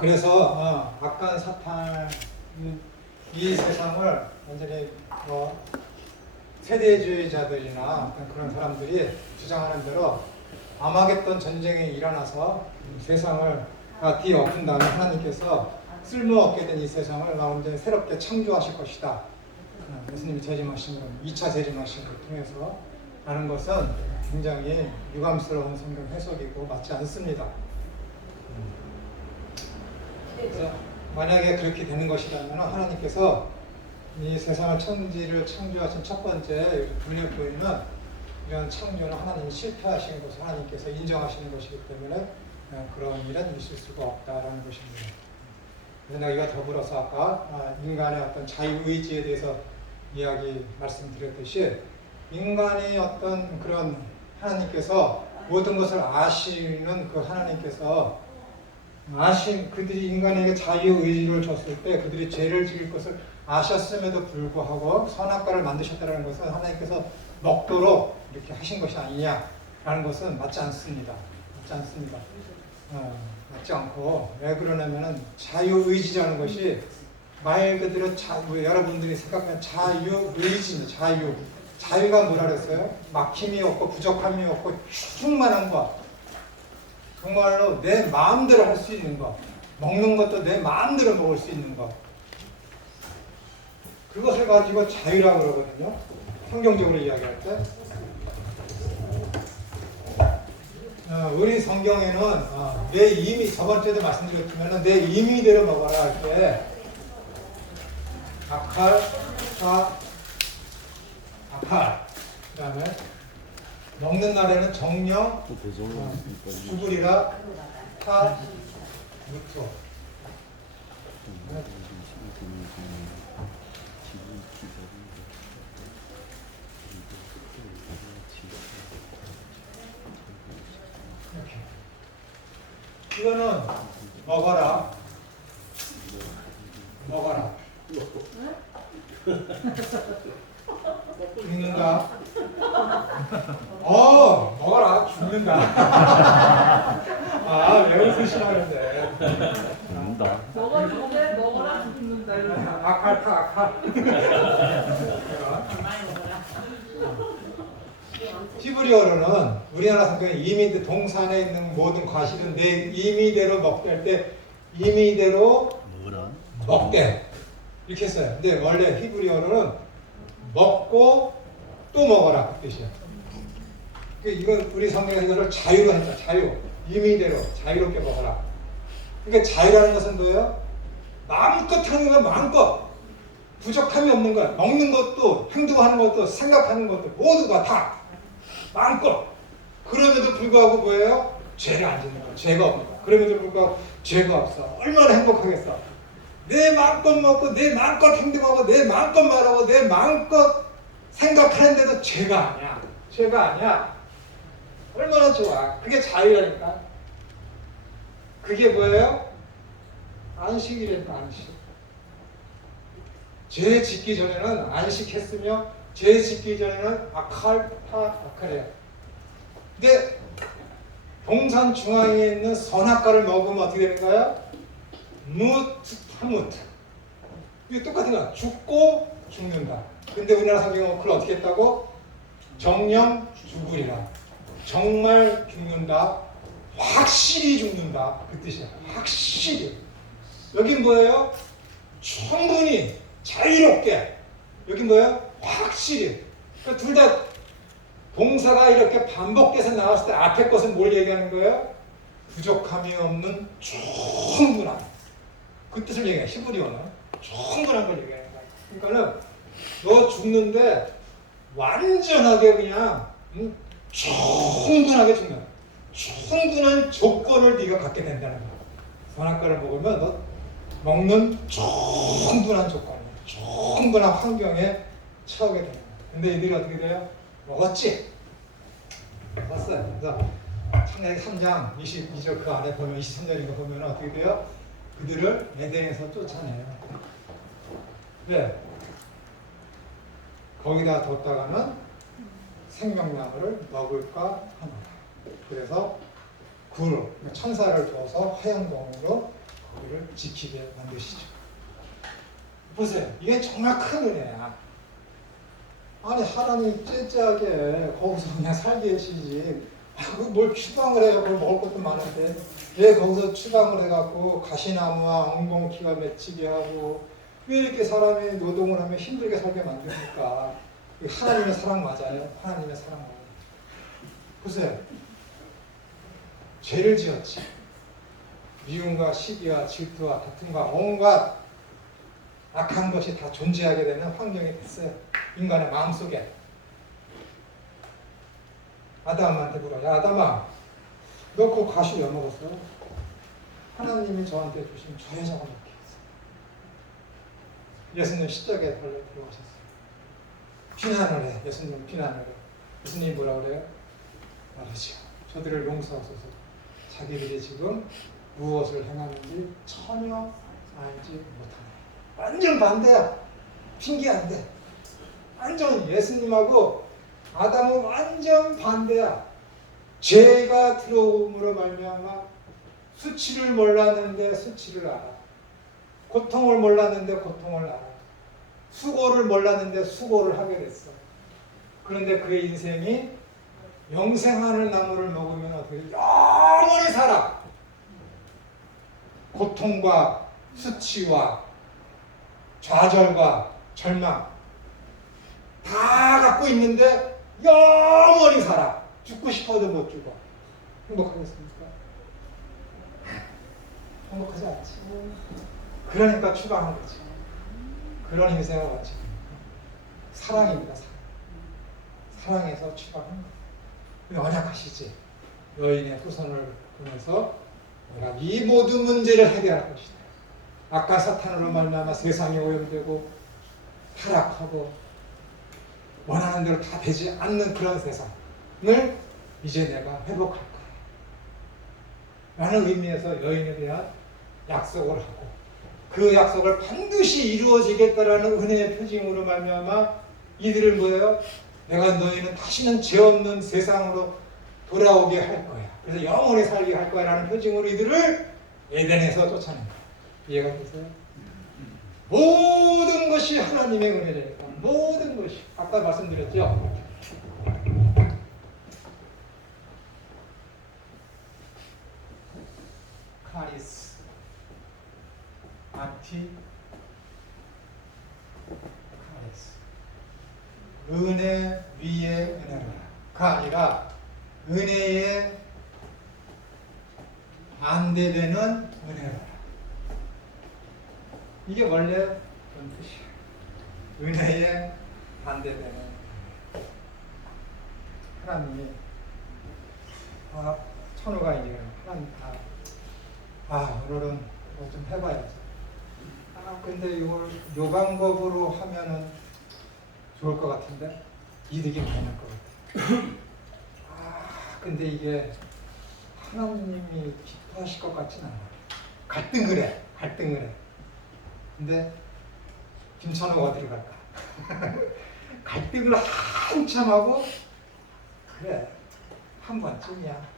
그래서 악한 사탄 이 세상을 완전히 세대주의자들이나 어떤 그런 사람들이 주장하는 대로 아마겟돈 전쟁이 일어나서 세상을 뒤엎은 다음에 하나님께서 쓸모없게 된 이 세상을 완전히 새롭게 창조하실 것이다. 예수님이 재림하신 것, 2차 재림하신 걸 통해서 라는 것은 굉장히 유감스러운 성경 해석이고 맞지 않습니다. 그래서 만약에 그렇게 되는 것이라면 하나님께서 이 세상을 천지를 창조하신 첫 번째 눈에 보이는 이런 창조는 하나님이 실패하신 것을 하나님께서 인정하시는 것이기 때문에 그런 일은 있을 수가 없다라는 것입니다. 그래서 여기가 더불어서 아까 인간의 어떤 자유의지에 대해서 말씀드렸듯이 인간이 어떤 그런 하나님께서 모든 것을 아시는 그 하나님께서 그들이 인간에게 자유의지를 줬을 때 그들이 죄를 지을 것을 아셨음에도 불구하고 선악과를 만드셨다는 것은 하나님께서 먹도록 이렇게 하신 것이 아니냐라는 것은 맞지 않습니다. 맞지 않고 왜 그러냐면은 자유의지라는 것이 말 그대로 여러분들이 생각하면 자유의지입니다. 자유가 뭐라 그랬어요? 막힘이 없고 부족함이 없고 충만한 것. 정말로 내 마음대로 할 수 있는 것. 먹는 것도 내 마음대로 먹을 수 있는 것. 그것을 가지고 자유라고 그러거든요. 성경적으로 이야기할 때. 우리 성경에는 내 임의, 저번주에도 말씀드렸지만 내 임의대로 먹어라 할 때 아칼, 그 다음에 먹는 날에는 정령, 주불이라, 무토. 이거는 먹어라. 죽는다. 먹어라. 죽는다. 왜 웃으시라는데. 죽는다. 먹어라 죽는다. 아칼. 히브리어로는 우리나라 성경에 임의대 동산에 있는 모든 과실은 내 임의대로 먹게 할 때 임의대로 먹게 이렇게 써요. 근데 원래 히브리어로는 먹고 또 먹어라 그 뜻이에요. 이건 우리 성경에서 이거를 자유로 했다. 자유. 임의대로 자유롭게 먹어라. 그러니까 자유라는 것은 뭐예요? 마음껏 하는 건 마음껏. 부족함이 없는 거야. 먹는 것도 행동하는 것도 생각하는 것도 모두가 다 마음껏. 그럼에도 불구하고 뭐예요? 죄를 안 짓는 거야. 죄가 없는 거야. 그럼에도 불구하고 죄가 없어. 얼마나 행복하겠어. 내 마음껏 먹고 내 마음껏 행동하고 내 마음껏 말하고 내 마음껏 생각하는데도 죄가 아니야. 얼마나 좋아. 그게 자유라니까. 그게 뭐예요? 안식이라니까. 안식. 죄 짓기 전에는 안식했으며 죄 짓기 전에는 아칼이에요. 근데 동산 중앙에 있는 선악과를 먹으면 어떻게 되는 거야? 무트. 이게 똑같은 거야. 죽고 죽는다. 근데 우리나라 성경은 그걸 어떻게 했다고? 정령 죽으리라. 정말 죽는다. 확실히 죽는다. 그 뜻이야. 확실히. 여긴 뭐예요? 충분히 자유롭게. 여긴 뭐예요? 확실히. 그러니까 둘 다 동사가 이렇게 반복돼서 나왔을 때 앞에 것은 뭘 얘기하는 거예요? 부족함이 없는 충분함. 그 뜻을 얘기해. 히브리어는 충분한 걸 얘기하는 거야. 그러니까는 너 죽는데 완전하게 그냥 충분하게 죽는. 충분한 조건을 네가 갖게 된다는 거야. 선악과를 먹으면 너 먹는 충분한 조건이야. 충분한 환경에 처하게 되는 거야. 근데 이들이 어떻게 돼요? 먹었지? 먹었어요. 그래서 창세기 3장 22절 그 안에 보면 23절인가 보면 어떻게 돼요? 그들을 에덴에서 쫓아내요. 왜? 거기다 뒀다가는 생명나무를 먹을까 하노라. 그래서 구로 천사를 두어서 화양동으로 거기를 지키게 만드시죠. 보세요. 이게 정말 큰 은혜야. 아니 하나님 째째하게 거기서 그냥 살게 하시지. 뭘 추방을 해갖고 먹을 것도 많은데 왜 거기서 추방을 해갖고 가시나무와 엉겅퀴가 맺히게 하고 왜 이렇게 사람이 노동을 하면 힘들게 살게 만듭니까? 하나님의 사랑 맞아요? 하나님의 사랑 맞아요. 보세요. 죄를 지었지. 미움과 시기와 질투와 다툼과 온갖 악한 것이 다 존재하게 되는 환경이 됐어요. 인간의 마음속에. 아담한테 물어. 야 아담아, 너 그 과실 왜 먹었어? 하나님이 저한테 주신 저 여자가 먹게 했어. 예수님 십자가에 달려 들어가셨어요. 비난을 해. 예수님 비난을 해. 예수님이 뭐라 그래요? 말하지요. 저들을 용서하소서. 자기들이 지금 무엇을 행하는지 전혀 알지 못하네. 완전 반대야. 핑계 안 돼. 완전 예수님하고 아담은 완전 반대야. 죄가 들어옴으로 말미암아 수치를 몰랐는데 수치를 알아. 고통을 몰랐는데 고통을 알아. 수고를 몰랐는데 수고를 하게 됐어. 그런데 그의 인생이 영생하는 나무를 먹으면 어떻게 영원히 살아. 고통과 수치와 좌절과 절망 다 갖고 있는데 영원히 살아. 죽고 싶어도 못 죽어. 행복하겠습니까? 행복하지 않지. 그러니까 추방한 거지. 그런 인생을 같이 사랑입니다. 사랑해서 추방한 거예요. 언약하시지. 여인의 후손을 보내서 내가 이 모든 문제를 해결할 것이다. 아까 사탄으로 말미암아 세상이 오염되고 타락하고 원하는 대로 다 되지 않는 그런 세상을 이제 내가 회복할 거야. 라는 의미에서 여인에 대한 약속을 하고 그 약속을 반드시 이루어지겠다라는 은혜의 표징으로 말미암아 이들을 뭐예요? 내가 너희는 다시는 죄 없는 세상으로 돌아오게 할 거야. 그래서 영원히 살게 할 거야 라는 표징으로 이들을 에덴에서 쫓아낸 거야. 이해가 되세요? 모든 것이 하나님의 은혜니까 모든 것이 아까 말씀드렸죠? 카리스 아티 카리스 은혜 위에 은혜가 아니라 은혜에 반대되는 은혜라. 이게 원래 그런 뜻이에요. 은혜에 반대되는 하나님이 천우가 이제 하나님 오늘은 이거 좀 해봐야지. 근데 이걸 요 방법으로 하면은 좋을 것 같은데 이득이 많이 날 것 같아. 근데 이게 하나님이 기뻐하실 것 같지는 않아. 갈등을 해. 근데 김천호가 어디로 갈까? 갈등을 한참 하고 그래 한 번쯤이야.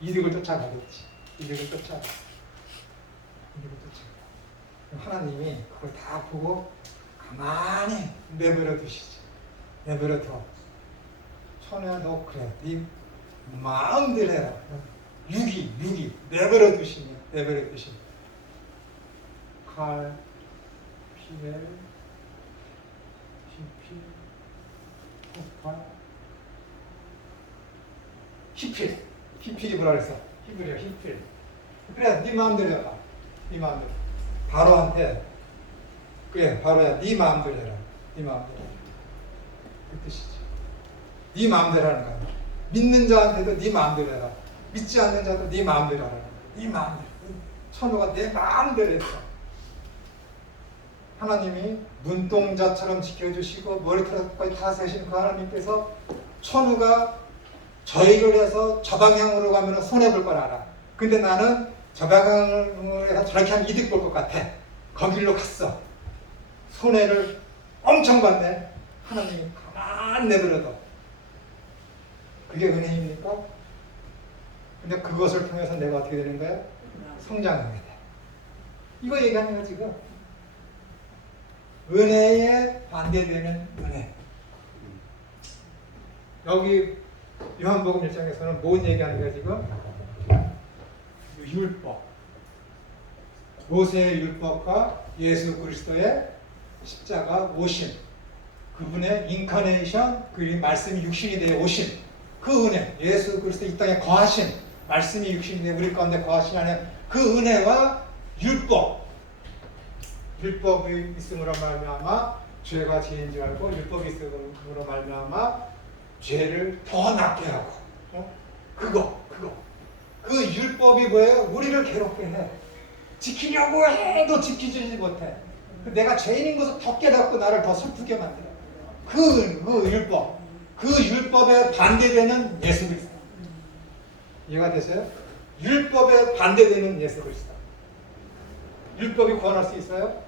이득을 쫓아가겠지. 이득을 쫓아가. 하나님이 그걸 다 보고 가만히 내버려 두시지. 내버려 둬. 천우야 너 그래. 네 마음대로 해라. 유기 내버려 두시니 내버려 두시니. 칼 피엘 히필 호파 히필이 뭐라 그랬어? 히필이야 히필. 그래 네 마음대로 해봐. 네 마음대로. 바로한테 그래 바로야 네 마음대로 해라. 네 마음대로. 그 뜻이지. 네 마음대로 하는 거야. 믿는 자한테도 네 마음대로 해라. 믿지 않는 자도 네 마음대로 하라. 네 마음대로. 천우가 내 마음대로 했어. 하나님이 눈동자처럼 지켜주시고 머리털까지 다 세신 그 하나님께서 천우가 저 일을 해서 저 방향으로 가면 손해볼 걸 알아. 근데 나는 저 방향으로 해서 저렇게 하면 이득 볼 것 같아. 거길로 갔어. 손해를 엄청 봤네. 하나님이 가만 내버려둬. 그게 은혜입니까? 근데 그것을 통해서 내가 어떻게 되는 거야? 성장하게 돼. 이거 얘기하는 거야 지금. 은혜에 반대되는 은혜. 여기 요한복음 1장에서는 뭔 얘기하는 거야 지금? 율법. 모세의 율법과 예수 그리스도의 십자가 오심. 그분의 인카네이션, 그 말씀이 육신이 되어 오심. 그 은혜, 예수 그리스도 이 땅에 거하심. 말씀이 육신이 되어 우리 가운데 거하심 안에 그 은혜와 율법. 율법이 있음으로 말미암아 죄가 죄인 줄 알고 율법이 있음으로 말미암아 죄를 더 낫게 하고 그거 그 율법이 뭐예요? 우리를 괴롭게 해. 지키려고 해도 지키지 못해. 내가 죄인인 것을 더 깨닫고 나를 더 슬프게 만들어. 그 율법, 그 율법에 반대되는 예수 그리스도. 이해가 되세요? 율법에 반대되는 예수 그리스도. 율법이 구원할 수 있어요?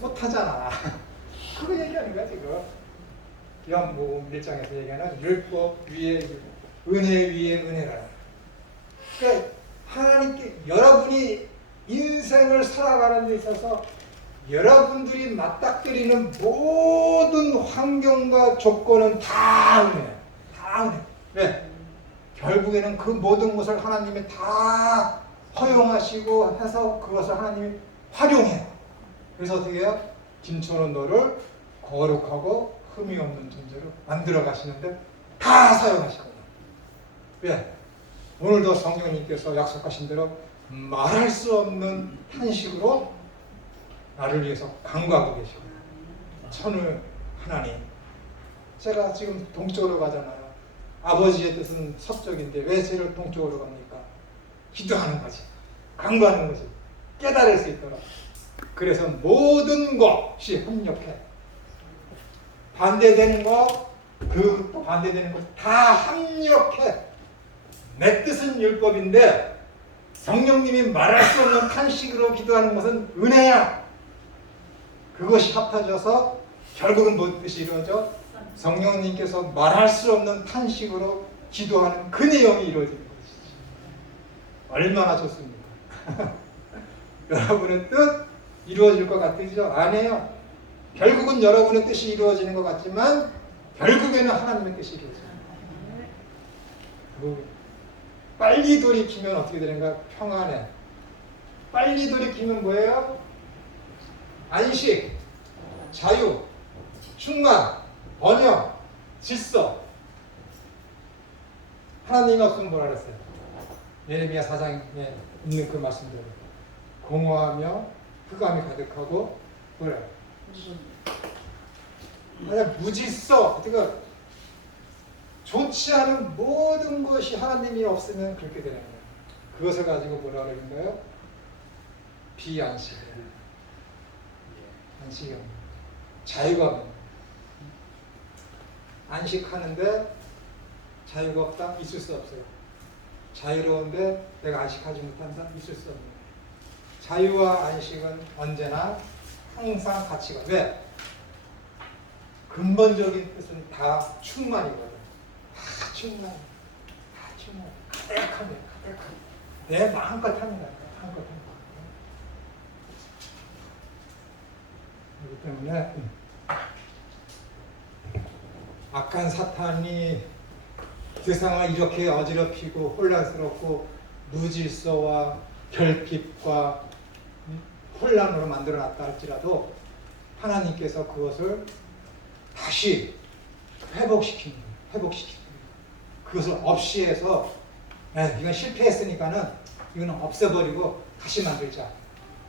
못하잖아. 그거 얘기하는 거야 지금. 요한복음 1장에서 얘기하는 율법 위에 율법, 은혜 위에 은혜라. 그러니까 하나님께 여러분이 인생을 살아가는 데 있어서 여러분들이 맞닥뜨리는 모든 환경과 조건은 다 은혜예요. 다 은혜. 왜? 결국에는 그 모든 것을 하나님이 다 허용하시고 해서 그것을 하나님이 활용해요. 그래서 어떻게 해요? 김초는 너를 거룩하고 흠이 없는 존재로 만들어 가시는데 다 사용하시거든요. 왜? 오늘도 성령님께서 약속하신 대로 말할 수 없는 탄식으로 나를 위해서 간구하고 계시고 천을 하나님, 제가 지금 동쪽으로 가잖아요. 아버지의 뜻은 서쪽인데 왜 저를 동쪽으로 갑니까? 기도하는 거지, 간구하는 거지, 깨달을 수 있도록. 그래서 모든 것이 협력해. 반대되는 것, 그 반대되는 것 다 합력해. 내 뜻은 율법인데 성령님이 말할 수 없는 탄식으로 기도하는 것은 은혜야. 그것이 합쳐져서 결국은 무슨 뜻이 이루어져? 성령님께서 말할 수 없는 탄식으로 기도하는 그 내용이 이루어지는 것이지. 얼마나 좋습니까? 여러분의 뜻 이루어질 것 같으시죠? 아니에요. 결국은 여러분의 뜻이 이루어지는 것 같지만 결국에는 하나님의 뜻이 이루어져요. 빨리 돌이키면 어떻게 되는가? 평안해. 빨리 돌이키면 뭐예요? 안식, 자유, 충만, 번영, 질서. 하나님이 없으면 뭐라 그랬어요? 예레미야 4장에 있는 그 말씀대로 공허하며 흑암이 가득하고 뭐래요? 무질서. 그러니까 좋지 않은 모든 것이 하나님이 없으면 그렇게 되는 거예요. 그것을 가지고 뭐라 그러는 거예요? 비안식. 안식이 없는 거예요. 자유가 없는 거예요. 안식하는데 자유가 없다? 있을 수 없어요. 자유로운데 내가 안식하지 못한다? 있을 수 없는 거예요. 자유와 안식은 언제나 항상 같이 가. 왜? 근본적인 뜻은 다 충만이거든. 다 충만. 가득하네. 내 마음껏 하는 거야. 마음껏 하는 거야. 그렇기 때문에 악한 사탄이 세상을 이렇게 어지럽히고 혼란스럽고 무질서와 결핍과 혼란으로 만들어놨다 할지라도 하나님께서 그것을 다시 회복시키는 거예요. 회복시키는 거예요. 그것을 없이 해서 이건 실패했으니까는 이거는 없애버리고 다시 만들자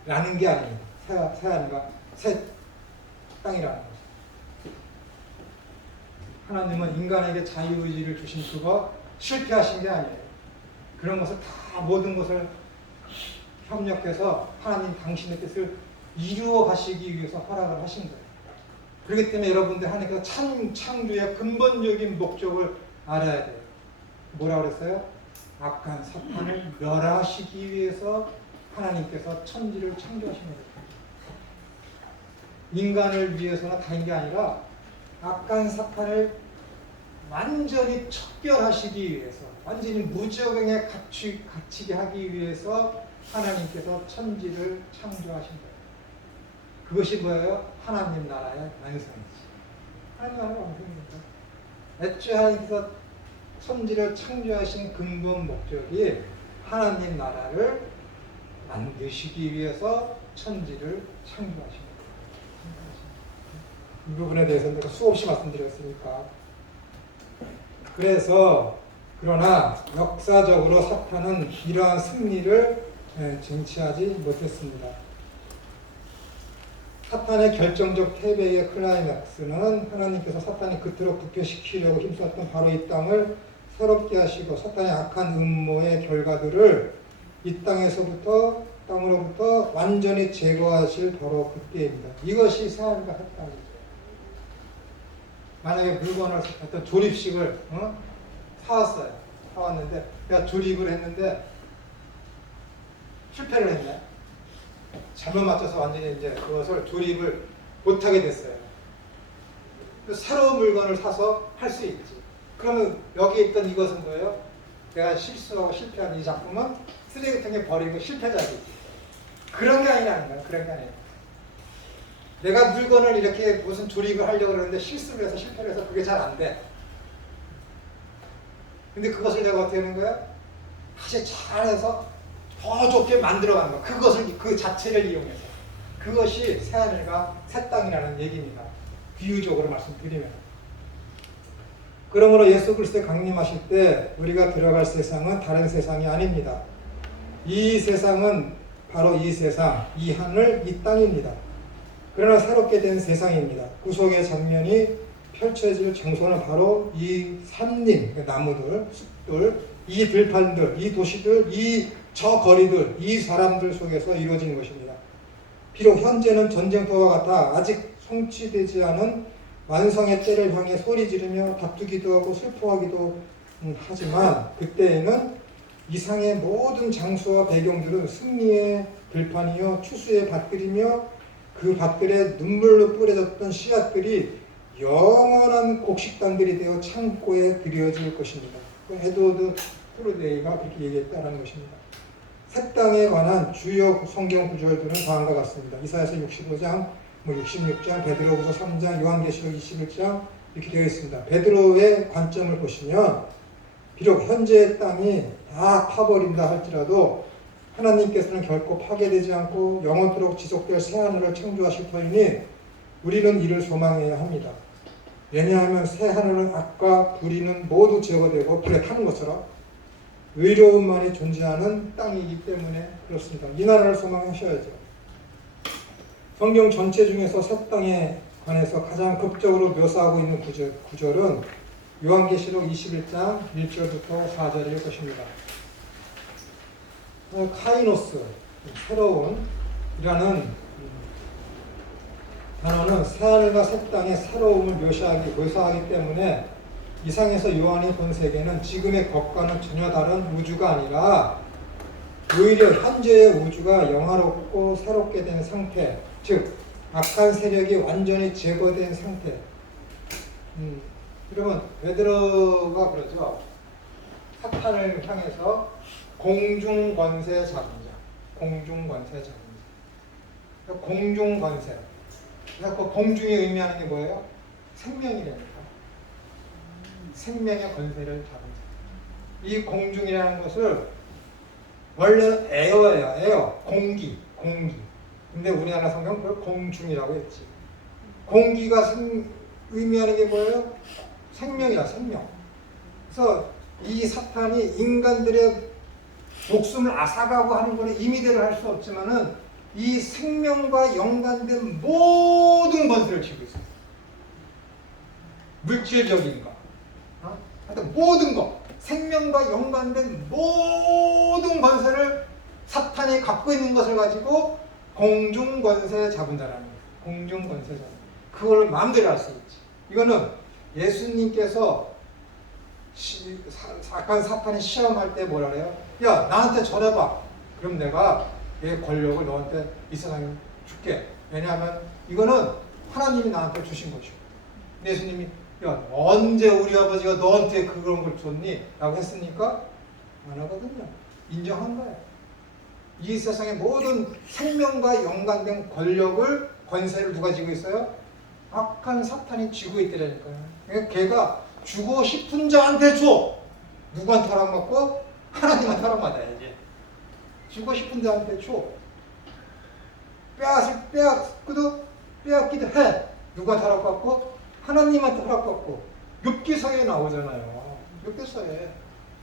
라는 게 아닙니다. 새하늘과 새 땅이라는 거죠. 하나님은 인간에게 자유의지를 주신 그거 실패하신 게 아니에요. 그런 것을 다 모든 것을 협력해서 하나님 당신의 뜻을 이루어 가시기 위해서 허락을 하신 거예요. 그렇기 때문에 여러분들 하나님께서 창조의 근본적인 목적을 알아야 돼요. 뭐라 그랬어요? 악한 사탄을 멸하시기 위해서 하나님께서 천지를 창조하신 거예요. 인간을 위해서나 다른 게 아니라 악한 사탄을 완전히 척결하시기 위해서 완전히 무적응에 갇히게 하기 위해서 하나님께서 천지를 창조하신 거예요. 그것이 뭐예요? 하나님 나라의 완성이지. 하나님 나라의 완성입니다. 애초에 하나님께서 천지를 창조하신 근본 목적이 하나님 나라를 만드시기 위해서 천지를 창조하신 거예요. 이 부분에 대해서 내가 수없이 말씀드렸으니까. 그래서 그러나 역사적으로 사탄은 이러한 승리를 쟁취하지 못했습니다. 사탄의 결정적 패배의 클라이맥스는 하나님께서 사탄이 그토록 부패시키려고 힘썼던 바로 이 땅을 새롭게 하시고 사탄의 악한 음모의 결과들을 이 땅으로부터 완전히 제거하실 바로 그때입니다. 이것이 새하늘과 새 땅이죠. 만약에 물건을 어떤 조립식을 사왔어요. 사왔는데 내가 조립을 했는데 실패를 했네. 잘못 맞춰서 완전히 이제 그것을 조립을 못하게 됐어요. 새로운 물건을 사서 할 수 있지. 그러면 여기에 있던 이것은 뭐예요? 내가 실수하고 실패한 이 작품은 쓰레기통에 버리고 실패작이지. 그런 게 아니라는 거야. 그런 게 아니에요. 내가 물건을 이렇게 무슨 조립을 하려고 그러는데 실수를 해서 실패를 해서 그게 잘 안 돼. 근데 그것을 내가 어떻게 하는 거야? 다시 잘해서 더 좋게 만들어가는 거야. 그것을, 그 자체를 이용해서. 그것이 새하늘과 새 땅이라는 얘기입니다. 비유적으로 말씀드리면. 그러므로 예수 그리스도의 강림하실 때 우리가 들어갈 세상은 다른 세상이 아닙니다. 이 세상은 바로 이 세상, 이 하늘, 이 땅입니다. 그러나 새롭게 된 세상입니다. 구속의 장면이 펼쳐질 장소는 바로 이 산림, 나무들, 숲들, 이 들판들, 이 도시들, 저 거리들, 이 사람들 속에서 이루어진 것입니다. 비록 현재는 전쟁터와 같아 아직 성취되지 않은 완성의 때를 향해 소리 지르며 다투기도 하고 슬퍼하기도 하지만 그때에는 이상의 모든 장소와 배경들은 승리의 들판이요 추수의 밭들이며 그 밭들에 눈물로 뿌려졌던 씨앗들이 영원한 곡식단들이 되어 창고에 들여질 것입니다. 에드워드 후르데이가 그렇게 얘기했다는 것입니다. 새 땅에 관한 주요 성경 구절들은 다음과 같습니다. 이사야서 65장, 66장, 베드로후서 3장, 요한계시록 21장 이렇게 되어 있습니다. 베드로의 관점을 보시면 비록 현재의 땅이 다 파버린다 할지라도 하나님께서는 결코 파괴되지 않고 영원토록 지속될 새하늘을 창조하실 터이니 우리는 이를 소망해야 합니다. 왜냐하면 새하늘은 악과 불의는 모두 제거되고 불에 타는 것처럼 의로움만이 존재하는 땅이기 때문에 그렇습니다. 이 나라를 소망하셔야죠. 성경 전체 중에서 새 땅에 관해서 가장 극적으로 묘사하고 있는 구절은 요한계시록 21장 1절부터 4절일 것입니다. 카이노스, 새로운 이라는 단어는 새하늘과 새 땅의 새로움을 묘사하기 때문에 이상에서 요한이 본 세계는 지금의 것과는 전혀 다른 우주가 아니라 오히려 현재의 우주가 영화롭고 새롭게 된 상태, 즉 악한 세력이 완전히 제거된 상태. 그러면 베드로가 그러죠. 사탄을 향해서 공중권세 잡은 자, 공중권세 잡은 자. 공중권세. 그래서 그 공중이 의미하는 게 뭐예요? 생명이랍니다. 생명의 권세를 잡은 자. 이 공중이라는 것을 원래는 에어예요. 에어, 공기. 근데 우리나라 성경은 그걸 공중이라고 했지. 공기가 의미하는 게 뭐예요? 생명이야, 생명. 그래서 이 사탄이 인간들의 목숨을 앗아가고 하는 거는 임의대로 할 수 없지만은 이 생명과 연관된 모든 권세를 쥐고 있어요. 물질적인 거. 하여튼 모든 거. 생명과 연관된 모든 권세를 사탄이 갖고 있는 것을 가지고 공중권세 잡은 자라는 거예요. 공중권세 잡은 자. 그걸 마음대로 할 수 있지. 이거는 예수님께서 악한 사탄이 시험할 때 뭐라 그래요? 야, 나한테 전해봐. 그럼 내가 내 권력을 너한테 이 세상에 줄게. 왜냐하면 이거는 하나님이 나한테 주신 것이고 예수님이 야, 언제 우리 아버지가 너한테 그런 걸 줬니? 라고 했으니까 안 하거든요. 인정한 거예요. 이 세상의 모든 생명과 연관된 권력을, 권세를 누가 쥐고 있어요? 악한 사탄이 쥐고 있더라니까요. 그러니까 걔가 주고 싶은 자한테 줘. 누구한테 허락받고? 하나님한테 허락받아야지. 주고 싶은 자한테 줘. 빼앗기도 해. 누구한테 허락받고? 하나님한테 허락받고. 욥기서에 나오잖아요. 욥기서에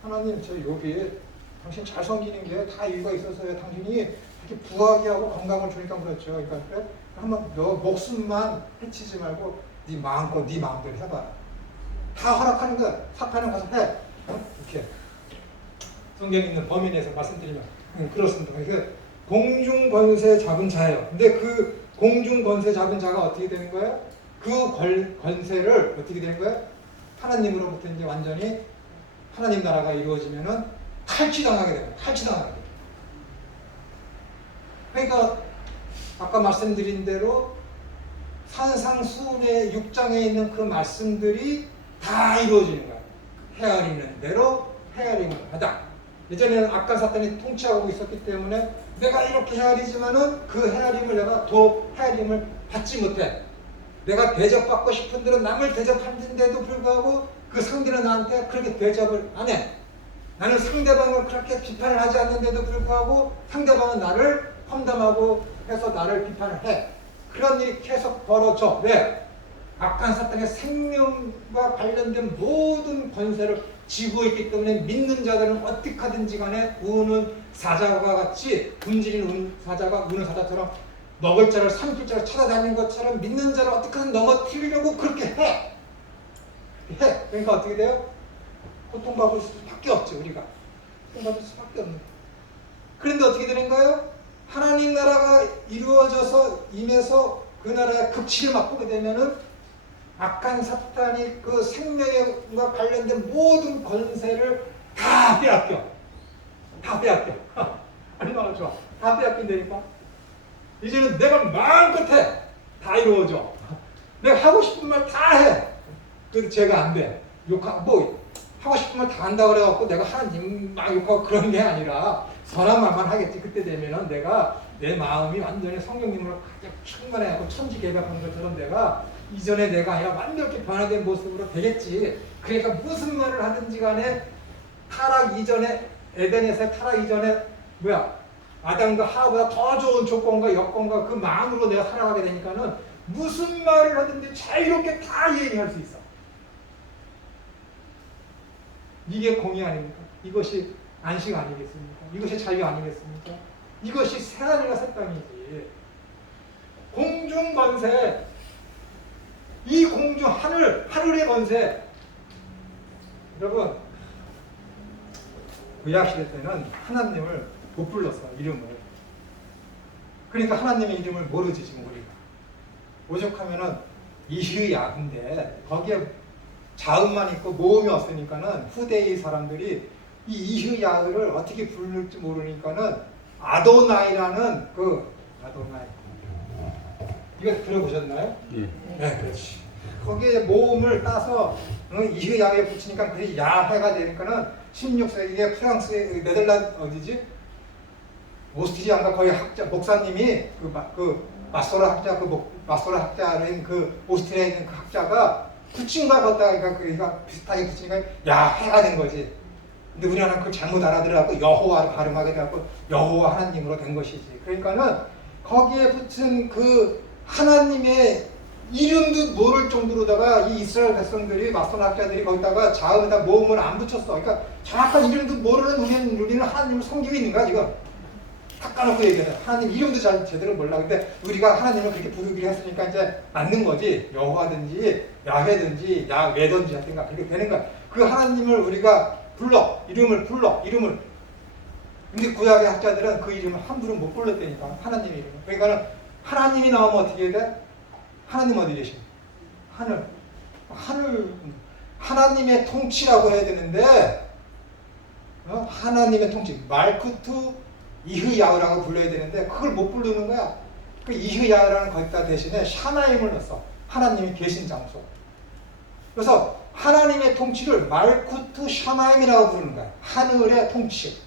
하나님 저 욥이 당신 잘 섬기는 게 다 이유가 있어서요. 당신이 이렇게 부하게 하고 건강을 주니까 그렇죠. 그러니까 그래? 한번 너 목숨만 해치지 말고 네 마음껏 네 마음대로 해봐. 다 허락하는 거야. 사탄은 가서 해. 이렇게 성경에 있는 범위 내에서 말씀드리면 그렇습니다. 그러니까 공중 권세 잡은 자예요. 근데 그 공중 권세 잡은 자가 어떻게 되는 거예요? 그 권세를 어떻게 되는 거예요? 하나님으로부터 이제 완전히 하나님 나라가 이루어지면은 탈취당하게 돼요. 탈취당하게 돼요. 그러니까 아까 말씀드린 대로 산상수훈의 6장에 있는 그 말씀들이 다 이루어지는 거예요. 헤아리는 대로 헤아림을 하다. 예전에는 악한 사탄이 통치하고 있었기 때문에 내가 이렇게 헤아리지만은 그 헤아림을 내가 헤아림을 받지 못해. 내가 대접받고 싶은 대로 남을 대접하는데도 불구하고 그 상대는 나한테 그렇게 대접을 안 해. 나는 상대방을 그렇게 비판을 하지 않는데도 불구하고 상대방은 나를 험담하고 해서 나를 비판을 해. 그런 일이 계속 벌어져. 왜? 악한 사탄의 생명과 관련된 모든 권세를 쥐고 있기 때문에 믿는 자들은 어떻게 하든지 간에 우는 사자와 같이 굶주린 사자가 우는 사자처럼 먹을 자를 삼킬 자를 찾아다니는 것처럼 믿는 자를 어떻게든 넘어뜨리려고 그렇게 해. 그러니까 어떻게 돼요? 고통받을 수밖에 없죠. 우리가 고통받을 수밖에 없는 거예요. 그런데 어떻게 되는가요? 하나님 나라가 이루어져서 임해서 그 나라의 극치를 맛보게 되면은 악한 사탄이 그 생명과 관련된 모든 권세를 다 빼앗겨. 다 빼앗겨. 얼마나 좋아. 다 빼앗긴다니까. 이제는 내가 마음껏 해. 다 이루어져. 내가 하고 싶은 말 다 해. 그래도 제가 안 돼. 하고 싶은 말 다 한다 그래갖고 내가 하나님 막 욕하고 그런 게 아니라 선한 말만 하겠지. 그때 되면은 내가 내 마음이 완전히 성령님으로 가장 충만해갖고 천지개벽한 것처럼 내가 이전에 내가 아니라 완벽히 변화된 모습으로 되겠지. 그러니까 무슨 말을 하든지 간에 타락 이전에 에덴에서 타락 이전에 아담과 하와보다 더 좋은 조건과 여건과 그 마음으로 내가 살아가게 되니까는 무슨 말을 하든지 자유롭게 다 얘기할 수 있어. 이게 공의 아닙니까? 이것이 안식 아니겠습니까? 이것이 자유 아니겠습니까? 이것이 새하늘과 새 땅이지. 공중 권세, 이 공중 하늘의 권세. 여러분, 구약시대 때는 하나님을 못 불렀어, 이름을. 그러니까 하나님의 이름을 모르지 지금 우리가. 오죽하면은 이흐야인데 거기에 자음만 있고 모음이 없으니까는 후대의 사람들이 이 이흐야를 어떻게 부를지 모르니까는 아도나이라는 아도나이, 이거 들어보셨나요? 예. 네, 그렇지. 거기에 모음을 따서 이흐야에 붙이니까 그게 야해가 되니까는 16세기에 프랑스의 네덜란드 어디지? 오스트리아인가 거기 학자 목사님이 마소라 학자 마소라 학자인 오스트리아에 있는 그 학자가 붙인 걸 갖다가 그러니까 비슷하게 붙이니까 야해가 된 거지. 근데 우리나라는 그걸 잘못 알아들어갖고 여호와를 발음하게 돼갖고 여호와 하나님으로 된 것이지. 그러니까는 거기에 붙은 그 하나님의 이름도 모를 정도로다가 이 이스라엘 백성들이 마소라 학자들이 거기다가 자음에다 모음을 안 붙였어. 그러니까 정확한 이름도 모르는 우리는 하나님을 섬기고 있는 거야 지금. 탁 까놓고 얘기해. 하나님 이름도 잘 제대로 몰라. 근데 우리가 하나님을 그렇게 부르기로 했으니까 이제 맞는 거지. 여호와든지 야훼든지 야외든지 하여튼가 그렇게 되는 거야. 그 하나님을 우리가 이름을 불러. 근데 구약의 학자들은 그 이름을 함부로 못 불렀다니까. 하나님 이름을. 그러니까는 하나님이 나오면 어떻게 해야 돼? 하나님 어디 계신? 하늘. 하나님의 통치라고 해야 되는데 하나님의 통치. 말쿠투 이흐야흐라고 불러야 되는데 그걸 못 부르는 거야. 그 이흐야흐라는 거기다 대신에 샤나임을 넣었어. 하나님이 계신 장소. 그래서 하나님의 통치를 말쿠트 샤마임이라고 부르는 거야. 하늘의 통치.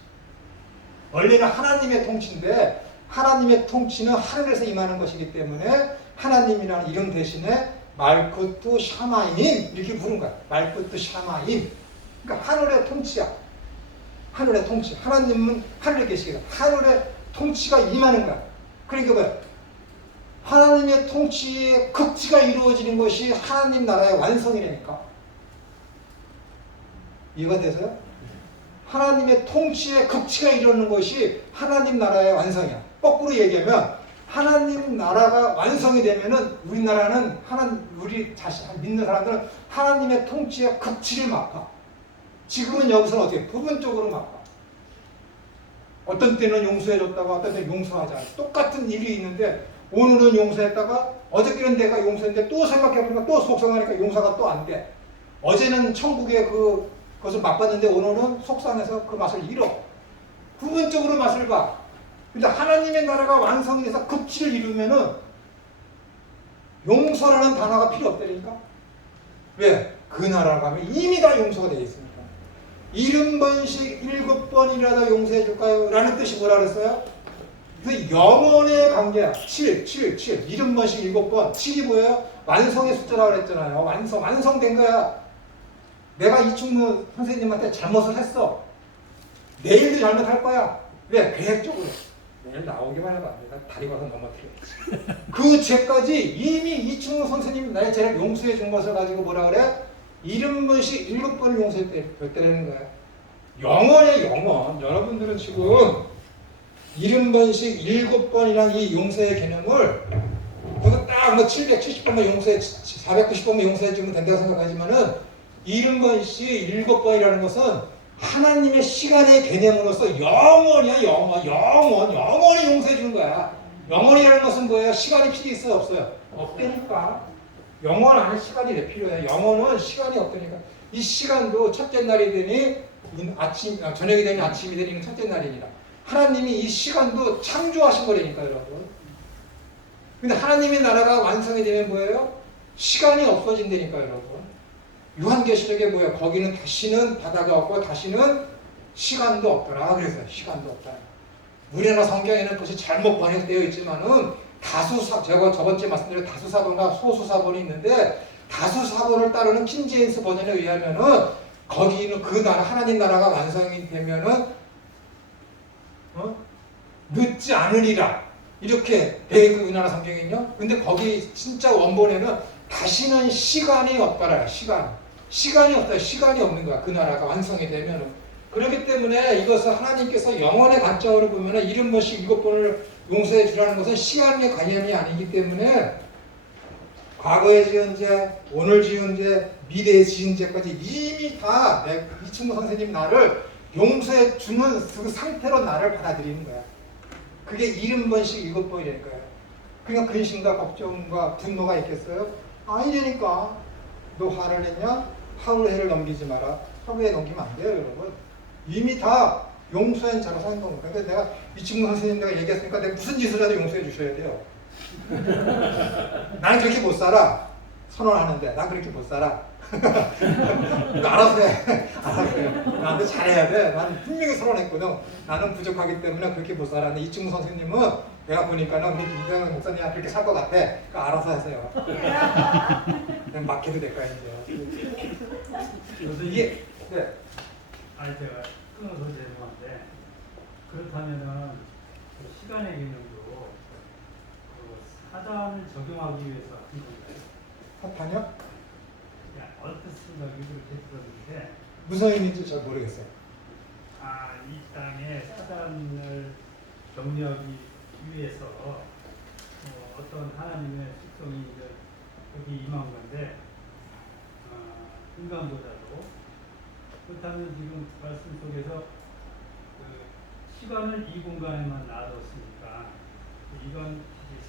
원래는 하나님의 통치인데 하나님의 통치는 하늘에서 임하는 것이기 때문에 하나님이라는 이름 대신에 말쿠트 샤마임 이렇게 부른 거야. 말쿠트 샤마임. 그러니까 하늘의 통치야. 하늘의 통치. 하나님은 하늘에 계시기다. 하늘의 통치가 임하는 거야. 그러니까 뭐야? 하나님의 통치의 극치가 이루어지는 것이 하나님 나라의 완성이라니까. 이해가 되세요? 하나님의 통치의 극치가 이루어지는 것이 하나님 나라의 완성이야. 거꾸로 얘기하면 하나님 나라가 완성이 되면은 우리나라는 우리 자신 믿는 사람들은 하나님의 통치의 극치를 맛봐. 지금은 여기서는 어떻게 부분적으로 맛봐. 어떤 때는 용서해줬다가 어떤 때는 용서하지 않아. 똑같은 일이 있는데 오늘은 용서했다가 어저께는 내가 용서했는데 또 생각해보니까 또 속상하니까 용서가 또 안 돼. 어제는 천국의 그것을 맛봤는데 오늘은 속상해서 그 맛을 잃어. 부분적으로 맛을 봐. 근데 하나님의 나라가 완성돼서 극치를 이루면은 용서라는 단어가 필요 없다니까. 왜? 그 나라로 가면 이미 다 용서가 되어 있으니까. 70번씩 7번이라도 용서해 줄까요? 라는 뜻이 뭐라 그랬어요? 그 영원의 관계야. 7. 70번씩 7번. 7이 뭐예요? 완성의 숫자라고 그랬잖아요. 완성된 거야. 내가 이충무 선생님한테 잘못을 했어. 내일도 잘못할 거야. 왜? 계획적으로. 내일 나오기만 해봐. 내가 다리 봐서 넘어뜨려. 그 죄까지 이미 이충무 선생님이 나의 죄를 용서해 준 것을 가지고 뭐라 그래? 70번씩 7번을 용서했다는 거야. 영원의 영원. 여러분들은 지금 70번씩 7번이란 이 용서의 개념을 그거 딱뭐 770번만 용서해, 490번만 용서해 주면 된다고 생각하지만은 70번씩 7번이라는 것은 하나님의 시간의 개념으로서 영원이야, 영원히 용서해 주는 거야. 영원이라는 것은 뭐예요? 시간이 필요 있어요, 없어요? 없다니까. 영원 안에 시간이 왜 필요해? 영원은 시간이 없다니까. 이 시간도 첫째 날이 되니 저녁이 되니 아침이 되니 첫째 날이니라. 하나님이 이 시간도 창조하신 거라니까, 여러분. 근데 하나님의 나라가 완성이 되면 뭐예요? 시간이 없어진다니까, 여러분. 요한계시록에 뭐예요? 거기는 다시는 바다가 없고 다시는 시간도 없더라. 그래서 시간도 없다. 우리나라 성경에는 그것이 잘못 번역되어 있지만은 제가 저번주에 말씀드린 다수사본과 소수사본이 있는데 다수사본을 따르는 킹제임스 버전에 의하면은 거기는 그 나라 하나님 나라가 완성이 되면은 늦지 않으리라 이렇게 돼 있고 우리나라 성경은요. 근데 거기 진짜 원본에는 다시는 시간이 없더라. 시간이 없다. 시간이 없는 거야. 그 나라가 완성이 되면은. 그렇기 때문에 이것을 하나님께서 영원의 관점으로 보면은 70번씩 7번을 용서해 주라는 것은 시간의 관념이 아니기 때문에 과거에 지은 죄, 오늘 지은 죄, 미래에 지은 죄까지 이미 다 이충무 선생님 나를 용서해 주는 그 상태로 나를 받아들이는 거야. 그게 70번씩 7번이라는 거야. 그러니까 근심과 걱정과 분노가 있겠어요? 아니라니까. 너 화를 냈냐? 하루 해를 넘기지 마라. 하루에 넘기면 안 돼요, 여러분. 이미 다 용서한 자로 사는 겁니다. 그러니까 내가 이충무 선생님 내가 얘기했으니까 내가 무슨 짓을 해도 용서해 주셔야 돼요. 나는 그렇게 못 살아. 선언하는데 난 그렇게 못 살아. 알아서 해. 알아서 해. 나한테 잘해야 돼. 난 분명히 선언했거든. 나는 부족하기 때문에 그렇게 못 살아. 근데 이충무 선생님은 내가 보니까는 우리 김병현 목사님이 그렇게 살 것 같아. 그러니까 알아서 하세요. 그냥 맡겨도 될 거야 이제. 이게 네. 아니 제가 끊어서 죄송한데 그렇다면은 그 시간의 개념도 그 사단을 적용하기 위해서 한 건가요? 사탄이요? 그냥 어떻습니까? 그렇게 들었는데 무슨 의미인지 잘 모르겠어요. 이 땅에 사단을 경려하기 위해서 어떤 하나님의 특성이 이제 거기 임한 건데 인간보다도 그렇다면 지금 말씀 속에서 그 시간을 이 공간에만 놔뒀으니까 이건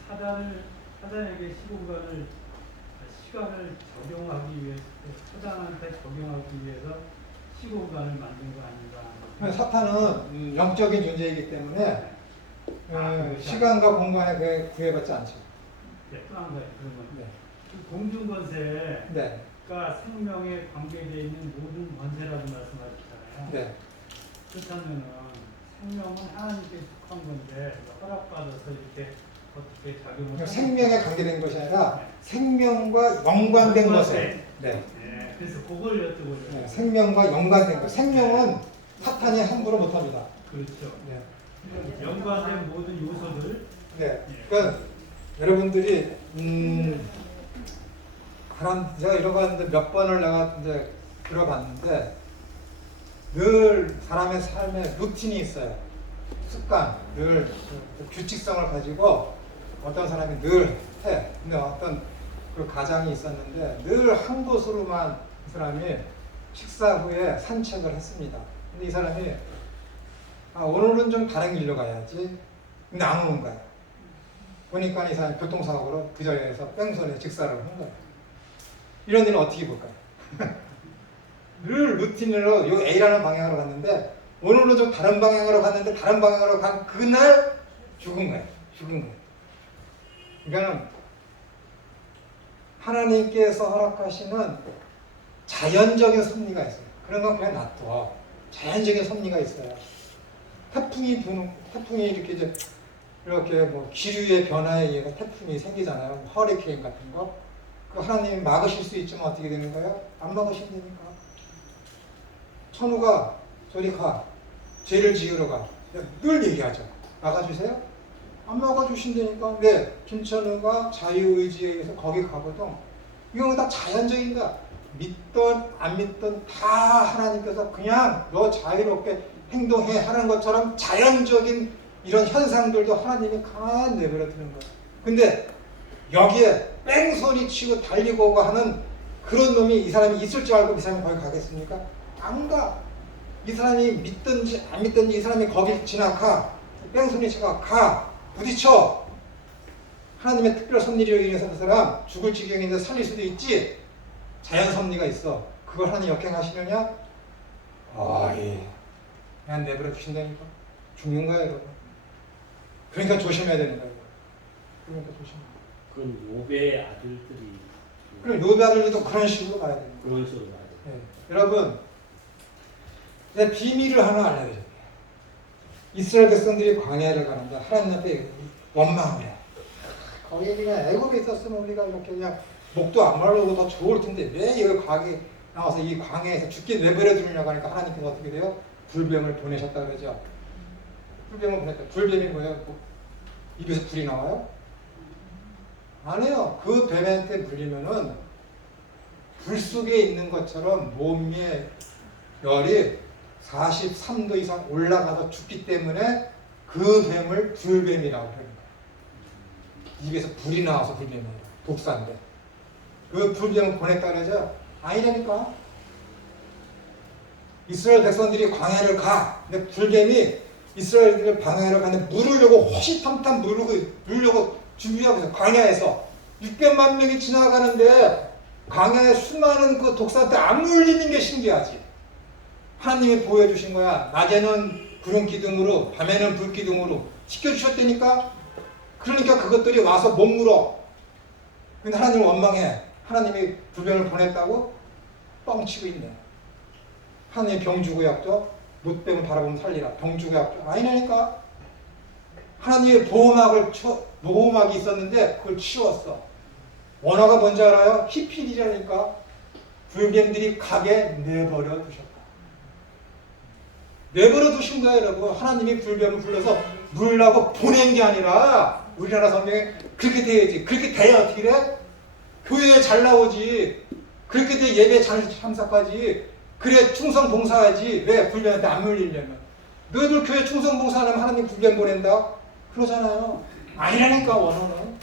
사단에게 시간을 적용하기 위해서 사단한테 적용하기 위해서 시공간을 만든 거 아닌가? 사탄은 영적인 존재이기 때문에 시간과 공간에 구애받지 않죠. 네, 또 한 가지 그러면 네. 그 공중권세 네. 그러니까 생명에 관계되어 있는 모든 권세라고 말씀하셨잖아요. 네. 그렇다면은 생명은 하나님께 속한 건데 허락받아서 이렇게 어떻게 작용을 그러니까 생명에 관계된 것이 아니라 생명과 연관된 것에. 네. 네, 그래서 그걸 여쭤보려고. 네. 생명과 연관된 것. 생명은 사탄이 함부로 못합니다. 그렇죠. 네. 연관된 모든 요소들. 네. 그러니까 여러분들이 제가 읽어봤는데 몇 번을 내가 이제 들어봤는데 늘 사람의 삶에 루틴이 있어요. 습관, 늘 규칙성을 가지고 어떤 사람이 늘 해. 근데 어떤 그 가장이 있었는데 늘 한 곳으로만 이 사람이 식사 후에 산책을 했습니다. 근데 이 사람이 오늘은 좀 다른 길로 가야지. 근데 안 오는 거야. 보니까 이 사람이 교통사고로 그 자리에서 뺑소니에 직사를 한 거야. 이런 일은 어떻게 볼까요? 늘 루틴으로 요 A라는 방향으로 갔는데 오늘은 좀 다른 방향으로 갔는데 다른 방향으로 간 그날 죽은 거예요. 죽은 거예요. 그러니까 하나님께서 허락하시는 자연적인 섭리가 있어요. 그런 건 그냥 놔둬. 자연적인 섭리가 있어요. 태풍이 이렇게 뭐 기류의 변화에 의해서 태풍이 생기잖아요. 허리케인 같은 거. 그 하나님이 막으실 수 있지만 어떻게 되는 거예요? 안 막으신다니까. 천우가 저리 가. 죄를 지으러 가. 늘 얘기하죠. 막아주세요? 안 막아주신다니까. 왜? 김천우가 자유의지에 의해서 거기 가거든. 이건 다 자연적인 거야. 믿던 안 믿던 다 하나님께서 그냥 너 자유롭게 행동해 하는 것처럼 자연적인 이런 현상들도 하나님이 가만히 내버려 두는 거야. 근데 여기에 뺑소니 치고 달리고 오고 하는 그런 놈이 이 사람이 있을 줄 알고 이 사람이 거기 가겠습니까? 안 가. 이 사람이 믿든지 안 믿든지 이 사람이 거기 지나가. 뺑소니 치고 가. 부딪혀. 하나님의 특별 섭리를 인해서 그 사람 죽을 지경인데 살릴 수도 있지. 자연 섭리가 있어. 그걸 하나님 역행하시느냐? 예. 그냥 내버려 두신다니까. 죽는 거야, 여러분. 그러니까 조심해야 되는 거예요. 그러니까 조심해야 돼. 그건 요배의 아들들이 그럼 요배 아들들도 그런 식으로 가야 돼요. 그런 식으로 가야 돼. 네. 여러분, 내 비밀을 하나 알려드릴게요. 이스라엘 백성들이 광야를 가는데 하나님 앞에 원망을 해. 거기 그냥 애굽에 있었으면 우리가 이렇게 그냥 목도 안 마르고 더 좋을 텐데 왜 여기 과게 나와서 이 광야에서 죽게 내버려 두느냐고 하니까 하나님께서 어떻게 돼요? 불뱀을 보내셨다 그러죠. 불뱀을 보냈다. 불뱀이 뭐예요? 뭐 입에서 불이 나와요? 아니에요. 그 뱀한테 물리면은 불 속에 있는 것처럼 몸의 열이 43도 이상 올라가서 죽기 때문에 그 뱀을 불뱀이라고 그러는 거예요. 입에서 불이 나와서 불뱀이에요. 독사인데. 그 불뱀을 보냈다 그러죠? 아니라니까. 이스라엘 백성들이 광야를 가. 근데 불뱀이 이스라엘을 광야를 가는데 물으려고 호시탐탐 물으려고 준비하고 있어요. 광야에서 600만 명이 지나가는데 광야에 수많은 그 독사한테 안 물리는 게 신기하지. 하나님이 보여주신 거야. 낮에는 구름 기둥으로, 밤에는 불 기둥으로 지켜주셨다니까. 그러니까 그것들이 와서 못 물어. 근데 하나님을 원망해. 하나님이 불뱀을 보냈다고 뻥치고 있네. 하나님이 병 주고 약죠. 못뱀을 바라보면 살리라. 병 주고 약죠. 아니라니까. 하나님의 보호막이 있었는데 그걸 치웠어. 원어가 뭔지 알아요? 히필이라니까. 불뱀들이 가게 내버려 두셨다. 내버려 두신 거예요, 여러분. 하나님이 불뱀을 불러서 물라고 보낸 게 아니라 우리나라 성경에 그렇게 돼야지. 그렇게 돼야 어떻게 돼? 교회에 잘 나오지. 그렇게 돼 예배 잘 참석하지. 그래 충성 봉사하지. 왜? 불뱀한테 안 물리려면. 너희들 교회 충성 봉사하면 하나님 불뱀 보낸다? 그러잖아요. 아니라니까 원어는.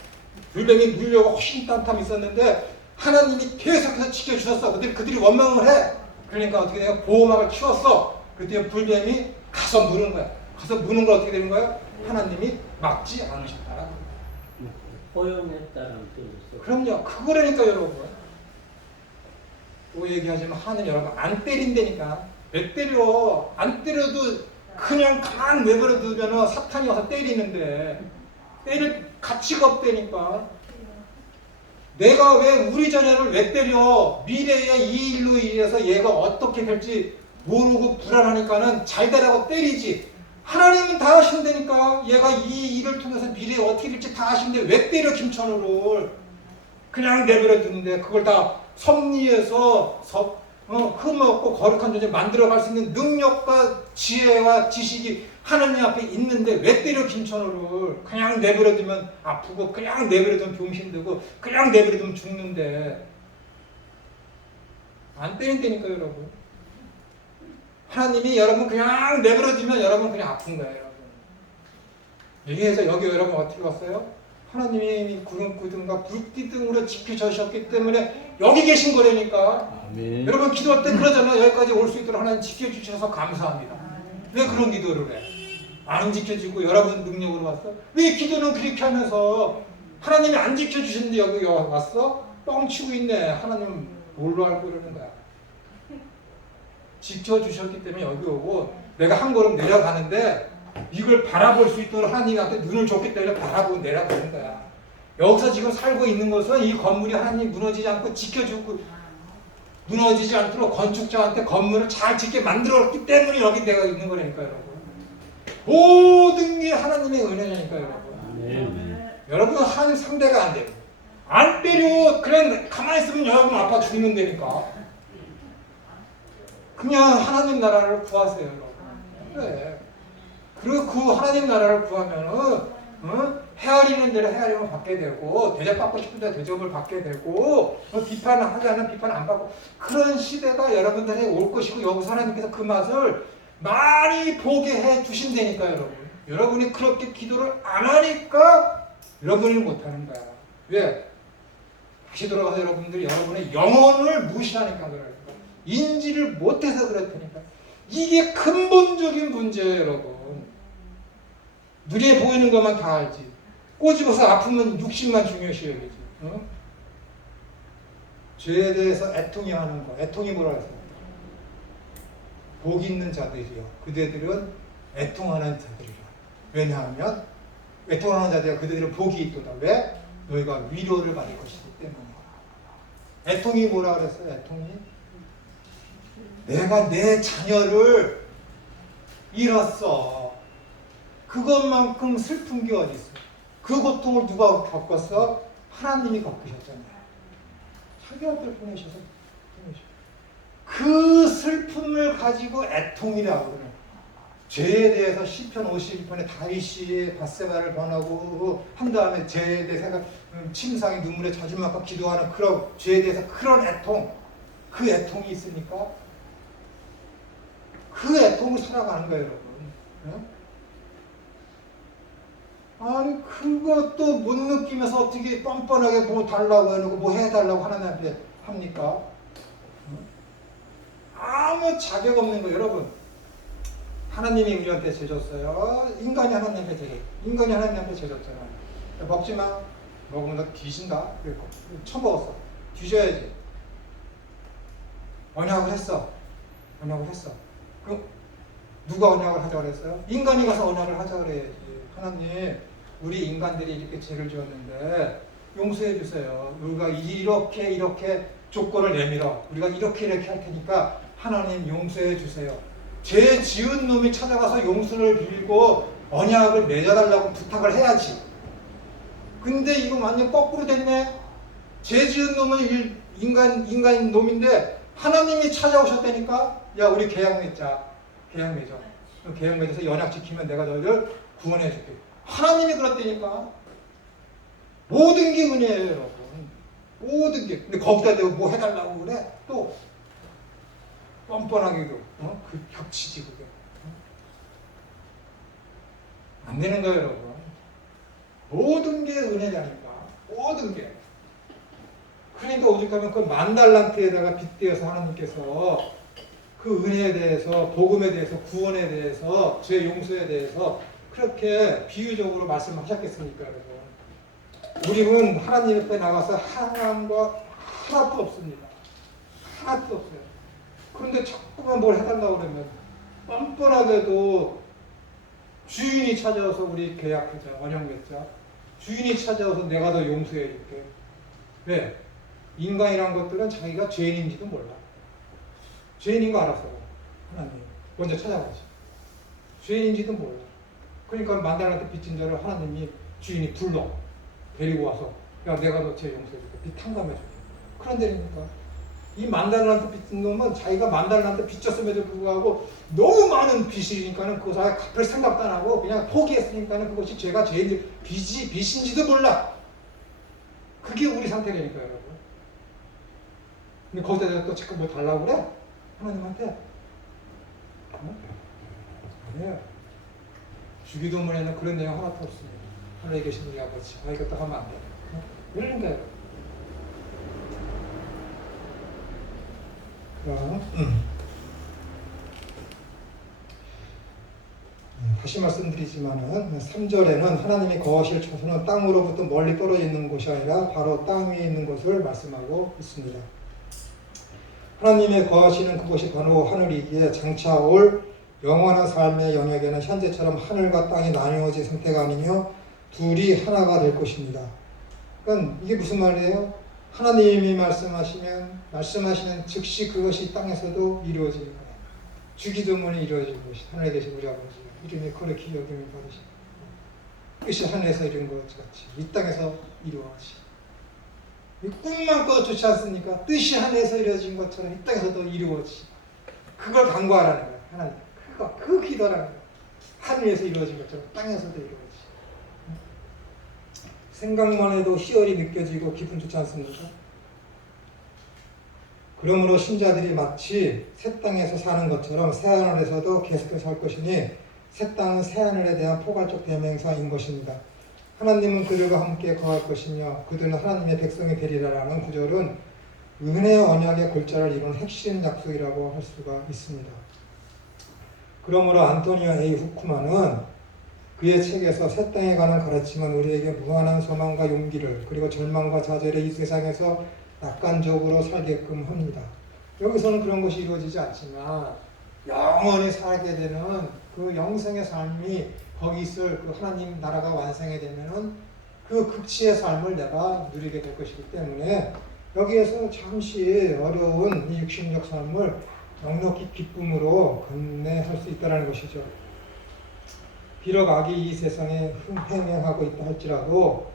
불뱀이 물려고 호신탐탐 있었는데 하나님이 계속해서 지켜주셨어. 그들이 원망을 해. 그러니까 어떻게 돼요? 보호막을 치웠어. 그때 불뱀이 가서 무는 거야. 가서 무는 걸 어떻게 되는 거야? 하나님이 막지 않으셨다. 허용했다는 뜻이죠. 그럼요. 그거라니까 여러분. 또 얘기하지만 하나님 여러분 안 때린다니까. 왜 때려? 안 때려도 그냥 가만 내버려 두면 사탄이 와서 때리는데 때릴 가치가 없다니까. 내가 왜 우리 자녀를 왜 때려? 미래에 이 일로 인해서 얘가 어떻게 될지 모르고 불안하니까는 잘 되라고 때리지. 하나님은 다 아신다니까. 얘가 이 일을 통해서 미래에 어떻게 될지 다 아신데 왜 때려 김천우를. 그냥 내버려 두는데 그걸 다 섭리해서 흠없고 거룩한 존재 만들어갈 수 있는 능력과 지혜와 지식이 하나님 앞에 있는데 왜 때려 김천우를. 그냥 내버려 두면 아프고 그냥 내버려 두면 병신되고 그냥 내버려 두면 죽는데 안 때린다니까요 여러분. 하나님이 여러분 그냥 내버려 두면 여러분 그냥 아픈 거예요 여러분. 여기에서 여기 여러분 어떻게 왔어요? 하나님이 구름 구름과 불기둥으로 지켜주셨기 때문에 여기 계신 거라니까. 아멘. 여러분 기도할 때 그러잖아요. 여기까지 올 수 있도록 하나님 지켜주셔서 감사합니다. 왜 그런 기도를 해? 안 지켜주고 여러분 능력으로 왔어? 왜 기도는 그렇게 하면서 하나님이 안 지켜주시는데 여기 왔어? 뻥치고 있네. 하나님 뭘로 알고 그러는 거야? 지켜주셨기 때문에 여기 오고 내가 한 걸음 내려가는데 이걸 바라볼 수 있도록 하나님한테 눈을 줬기 때문에 바라보고 내려가는 거야. 여기서 지금 살고 있는 것은 이 건물이 하나님 무너지지 않고 지켜주고 무너지지 않도록 건축자한테 건물을 잘 짓게 만들었기 때문에 여기 내가 있는 거라니까 여러분. 모든 게 하나님의 은혜니까 여러분. 아멘. 여러분은 하나님 상대가 안 돼요. 안 때려 그냥 가만히 있으면 여러분 아파 죽는다니까. 그냥 하나님 나라를 구하세요 여러분. 그래. 그리고 그 하나님 나라를 구하면은 헤아리는 대로 헤아림을 받게 되고 대접받고 싶은 데 대접을 받게 되고 비판을 하지 않으면 비판 안 받고 그런 시대가 여러분들에게 올 것이고 여기서 하나님께서 그 맛을 많이 보게 해 주신다니까 여러분. 여러분이 그렇게 기도를 안 하니까 여러분이 못하는 거야. 왜? 다시 돌아가서 여러분들이 여러분의 영혼을 무시하니까 그래요. 인지를 못해서 그럴 테니까. 이게 근본적인 문제예요 여러분. 눈에 보이는 것만 다 알지. 꼬집어서 아프면 육신만 중요시 여기지. 죄에 대해서 애통해 하는 거. 애통이 뭐라 해서? 복 있는 자들이요. 그대들은 애통하는 자들이라. 왜냐하면 애통하는 자들이야. 그대들은 복이 있도다. 왜? 너희가 위로를 받을 것이기 때문이야. 애통이 뭐라 그랬어요? 애통이? 내가 내 자녀를 잃었어. 그것만큼 슬픈 게 어디 있어? 그 고통을 누가 겪었어? 하나님이 겪으셨잖아요. 자기 아들 보내셔서 그 슬픔을 가지고 애통이라고 그래요. 죄에 대해서 시편 51편에 다윗이 밧세바를 권하고 한 다음에 죄에 대해서 침상에 눈물에 젖은 만큼 기도하는 그런 죄에 대해서 그런 애통, 그 애통이 있으니까 그 애통을 살아가는 거예요, 여러분. 아니 그것도 못 느끼면서 어떻게 뻔뻔하게 뭐 달라고 해놓고 뭐 해달라고 하나님한테 합니까? 아무 자격 없는 거 여러분. 하나님이 우리한테 죄줬어요. 인간이 하나님한테 죄줬어요. 인간이 하나님한테 죄줬잖아요. 먹지 마. 먹으면 너 뒤진다. 그랬고 처먹었어. 뒤져야지. 언약을 했어. 언약을 했어. 그럼 누가 언약을 하자고 그랬어요? 인간이 가서 언약을 하자고 그래야지. 하나님, 우리 인간들이 이렇게 죄를 지었는데 용서해 주세요. 우리가 이렇게 조건을 내밀어. 우리가 이렇게 할 테니까 하나님 용서해 주세요. 죄 지은 놈이 찾아가서 용서를 빌고 언약을 맺어달라고 부탁을 해야지. 근데 이거 완전 거꾸로 됐네. 죄 지은 놈은 인간 놈인데 하나님이 찾아오셨다니까. 야, 우리 계약 맺자. 계약 맺어. 계약 맺어서 연약 지키면 내가 너희를 구원해 줄게. 하나님이 그랬다니까. 모든 게 은혜예요, 여러분. 모든 게. 근데 거기다 대고 뭐 해달라고 그래? 또 뻔뻔하게도 그 겹치지 그게. 안 되는 거예요, 여러분. 모든 게 은혜라니까. 모든 게. 그러니까 오죽하면 그 10,000달란트에다가 빗대어서 하나님께서 그 은혜에 대해서, 복음에 대해서, 구원에 대해서, 죄 용서에 대해서 그렇게 비유적으로 말씀하셨겠습니까, 여러분? 우리는 하나님 앞에 나가서 하나한 거 하나도 없습니다. 하나도 없어요. 그런데 자꾸만 뭘 해달라고 그러면 뻔뻔하게도 주인이 찾아와서 우리 계약하자, 언약 맺자. 주인이 찾아와서 내가 더 용서해 줄게. 왜? 인간이란 것들은 자기가 죄인인지도 몰라. 죄인인 거 알았어. 하나님 먼저 찾아가지. 죄인인지도 몰라. 그러니까 만달란트 빚진 자를 하나님이 주인이 불러 데리고 와서 야 내가 너 죄 용서해줄게. 빚 탕감해줄게. 그런데니까 이 만달란트 빚진 놈은 자기가 만달란트 빚졌음에도 불구하고 너무 많은 빚이니까는 그것을 아예 갚을 생각도 안 하고 그냥 포기했으니까는 그것이 죄가 죄인지 빚인지도 몰라. 그게 우리 상태라니까요, 여러분. 근데 거기다 또 자꾸 뭐 달라고 그래? 하나님한테? 어? 아니에요. 주기도문에는 그런 내용 하나도 없습니다. 하늘에 계신 우리 아버지, 이것도 하면 안 돼. 이러는 거예요. 다시 말씀드리지만은 3절에는 하나님이 거하실 처소는 땅으로부터 멀리 떨어져 있는 곳이 아니라 바로 땅 위에 있는 것을 말씀하고 있습니다. 하나님의 거하시는 그곳이 바로 하늘이기에 장차 올 영원한 삶의 영역에는 현재처럼 하늘과 땅이 나뉘어진 상태가 아니며 둘이 하나가 될 것입니다. 그러니까 이게 무슨 말이에요? 하나님이 말씀하시는 즉시 그것이 땅에서도 이루어지는 거예요. 주기도문이 이루어진 것이 하늘에 계신 우리 아버지 이름이 거룩히 여김을 받으시고 뜻이 하늘에서 이룬 것 같이 이 땅에서 이루어지. 이 꿈만 꿔도 좋지 않습니까? 뜻이 하늘에서 이루어진 것처럼 이 땅에서도 이루어지. 그걸 간구하라는 거예요. 하나님. 그 기도라는 거예요. 하늘에서 이루어진 것처럼 땅에서도 이루어지. 생각만 해도 희열이 느껴지고 기분 좋지 않습니까? 그러므로 신자들이 마치 새 땅에서 사는 것처럼 새 하늘에서도 계속해서 살 것이니 새 땅은 새 하늘에 대한 포괄적 대명사인 것입니다. 하나님은 그들과 함께 거할 것이며 그들은 하나님의 백성이 되리라라는 구절은 은혜의 언약의 골자를 이룬 핵심 약속이라고 할 수가 있습니다. 그러므로 안토니오 A. 후크만은 그의 책에서 새 땅에 관한 가르침은 우리에게 무한한 소망과 용기를 그리고 절망과 좌절의 이 세상에서 낙관적으로 살게끔 합니다. 여기서는 그런 것이 이루어지지 않지만 영원히 살게 되는 그 영생의 삶이 거기 있을 그 하나님 나라가 완성이 되면은 그 극치의 삶을 내가 누리게 될 것이기 때문에 여기에서 잠시 어려운 이 육신적 삶을 넉넉히 기쁨으로 감내할 수 있다는 것이죠. 비록 악이 이 세상에 횡행하고 있다 할지라도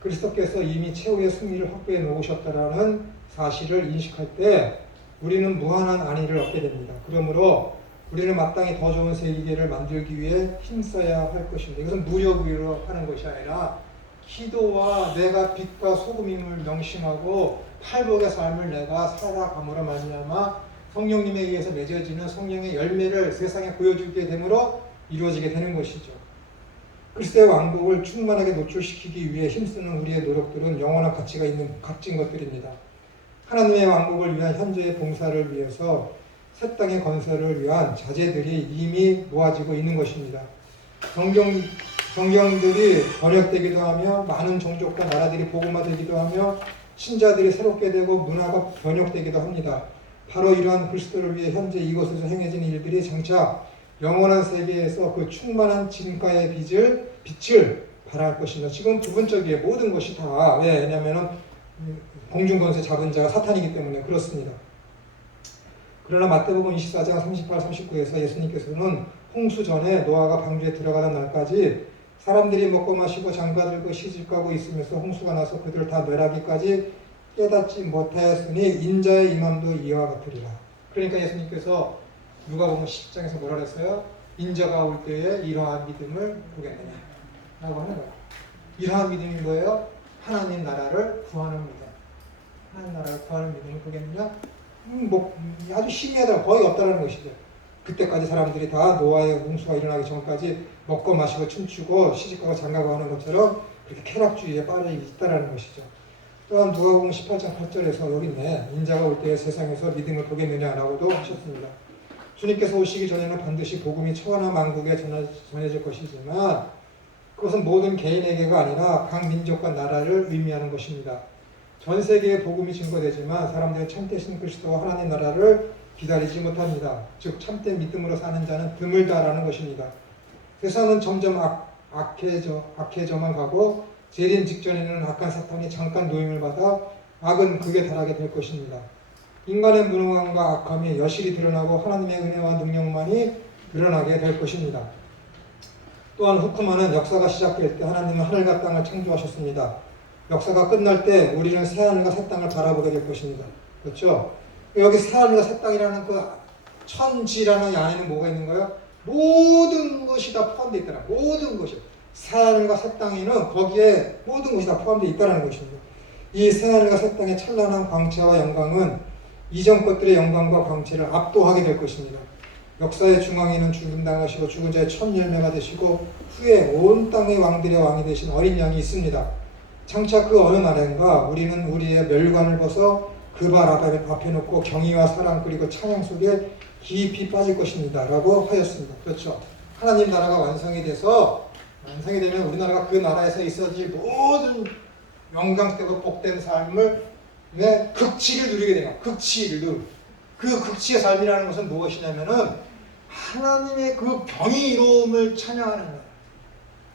그리스도께서 이미 최후의 승리를 확보해 놓으셨다라는 사실을 인식할 때 우리는 무한한 안위를 얻게 됩니다. 그러므로 우리는 마땅히 더 좋은 세계를 만들기 위해 힘써야 할 것입니다. 이것은 무력으로 하는 것이 아니라 기도와 내가 빛과 소금임을 명심하고 팔복의 삶을 내가 살아감으로 말미암아 성령님에 의해서 맺어지는 성령의 열매를 세상에 보여주게 되므로 이루어지게 되는 것이죠. 그리스도의 왕국을 충만하게 노출시키기 위해 힘쓰는 우리의 노력들은 영원한 가치가 있는 값진 것들입니다. 하나님의 왕국을 위한 현재의 봉사를 위해서 새 땅의 건설을 위한 자재들이 이미 모아지고 있는 것입니다. 성경들이 번역되기도 하며 많은 종족과 나라들이 복음화되기도 하며 신자들이 새롭게 되고 문화가 변혁되기도 합니다. 바로 이러한 그리스도를 위해 현재 이곳에서 행해지는 일들이 장차 영원한 세계에서 그 충만한 진가의 빛을 발할 것입니다. 지금 부분적이에요. 모든 것이 다. 왜냐하면 공중권세 잡은 자가 사탄이기 때문에 그렇습니다. 그러나 마태복음 24장 38, 39에서 예수님께서는 홍수 전에 노아가 방주에 들어가는 날까지 사람들이 먹고 마시고 장가들고 시집가고 있으면서 홍수가 나서 그들을 다 멸하기까지 깨닫지 못하였으니 인자의 임함도 이와 같으리라. 그러니까 예수님께서 누가복음 10장에서 뭐라 그랬어요? 인자가 올 때에 이러한 믿음을 보겠느냐 라고 하는 거예요. 이러한 믿음이 뭐예요? 하나님 나라를 구하는 믿음. 하나님 나라를 구하는 믿음을 보겠느냐? 아주 희미하다 거의 없다는 것이죠. 그때까지 사람들이 다 노아의 홍수가 일어나기 전까지 먹고 마시고 춤추고 시집가고 장가고 하는 것처럼 그렇게 쾌락주의에 빠져 있다는 것이죠. 또한 누가복음 18장 8절에서 여기 있네. 인자가 올 때에 세상에서 믿음을 보겠느냐라고도 하셨습니다. 주님께서 오시기 전에는 반드시 복음이 천하 만국에 전해질 것이지만 그것은 모든 개인에게가 아니라 각 민족과 나라를 의미하는 것입니다. 전 세계에 복음이 증거되지만 사람들은 참되신 그리스도와 하나님 나라를 기다리지 못합니다. 즉 참된 믿음으로 사는 자는 드물다라는 것입니다. 세상은 점점 악해져만 가고 재림 직전에는 악한 사탄이 잠깐 노임을 받아 악은 극에 달하게 될 것입니다. 인간의 무능함과 악함이 여실히 드러나고 하나님의 은혜와 능력만이 드러나게 될 것입니다. 또한 후크만은 역사가 시작될 때 하나님은 하늘과 땅을 창조하셨습니다. 역사가 끝날 때 우리는 새하늘과 새 땅을 바라보게 될 것입니다. 그렇죠? 여기 새하늘과 새 땅이라는 그 천지라는 이 안에는 뭐가 있는 거예요? 모든 것이 다 포함되어 있더라. 모든 것이. 새하늘과 새 땅에는 거기에 모든 것이 다 포함되어 있다는 것입니다. 이 새하늘과 새 땅의 찬란한 광채와 영광은 이전 것들의 영광과 광채를 압도하게 될 것입니다. 역사의 중앙에는 죽임당하시고 죽은 자의 첫 열매가 되시고 후에 온 땅의 왕들의 왕이 되신 어린 양이 있습니다. 장차 그 어느 날인가 우리는 우리의 멸관을 벗어 그 발 앞에 놓고 경의와 사랑 그리고 찬양 속에 깊이 빠질 것입니다. 라고 하였습니다. 그렇죠. 하나님 나라가 완성이 되면 우리나라가 그 나라에서 있어질 모든 영광되고 복된 삶을 극치를 누리게 돼요. 극치를. 그 극치의 삶이라는 것은 무엇이냐면은 하나님의 그 경이로움을 찬양하는 거예요.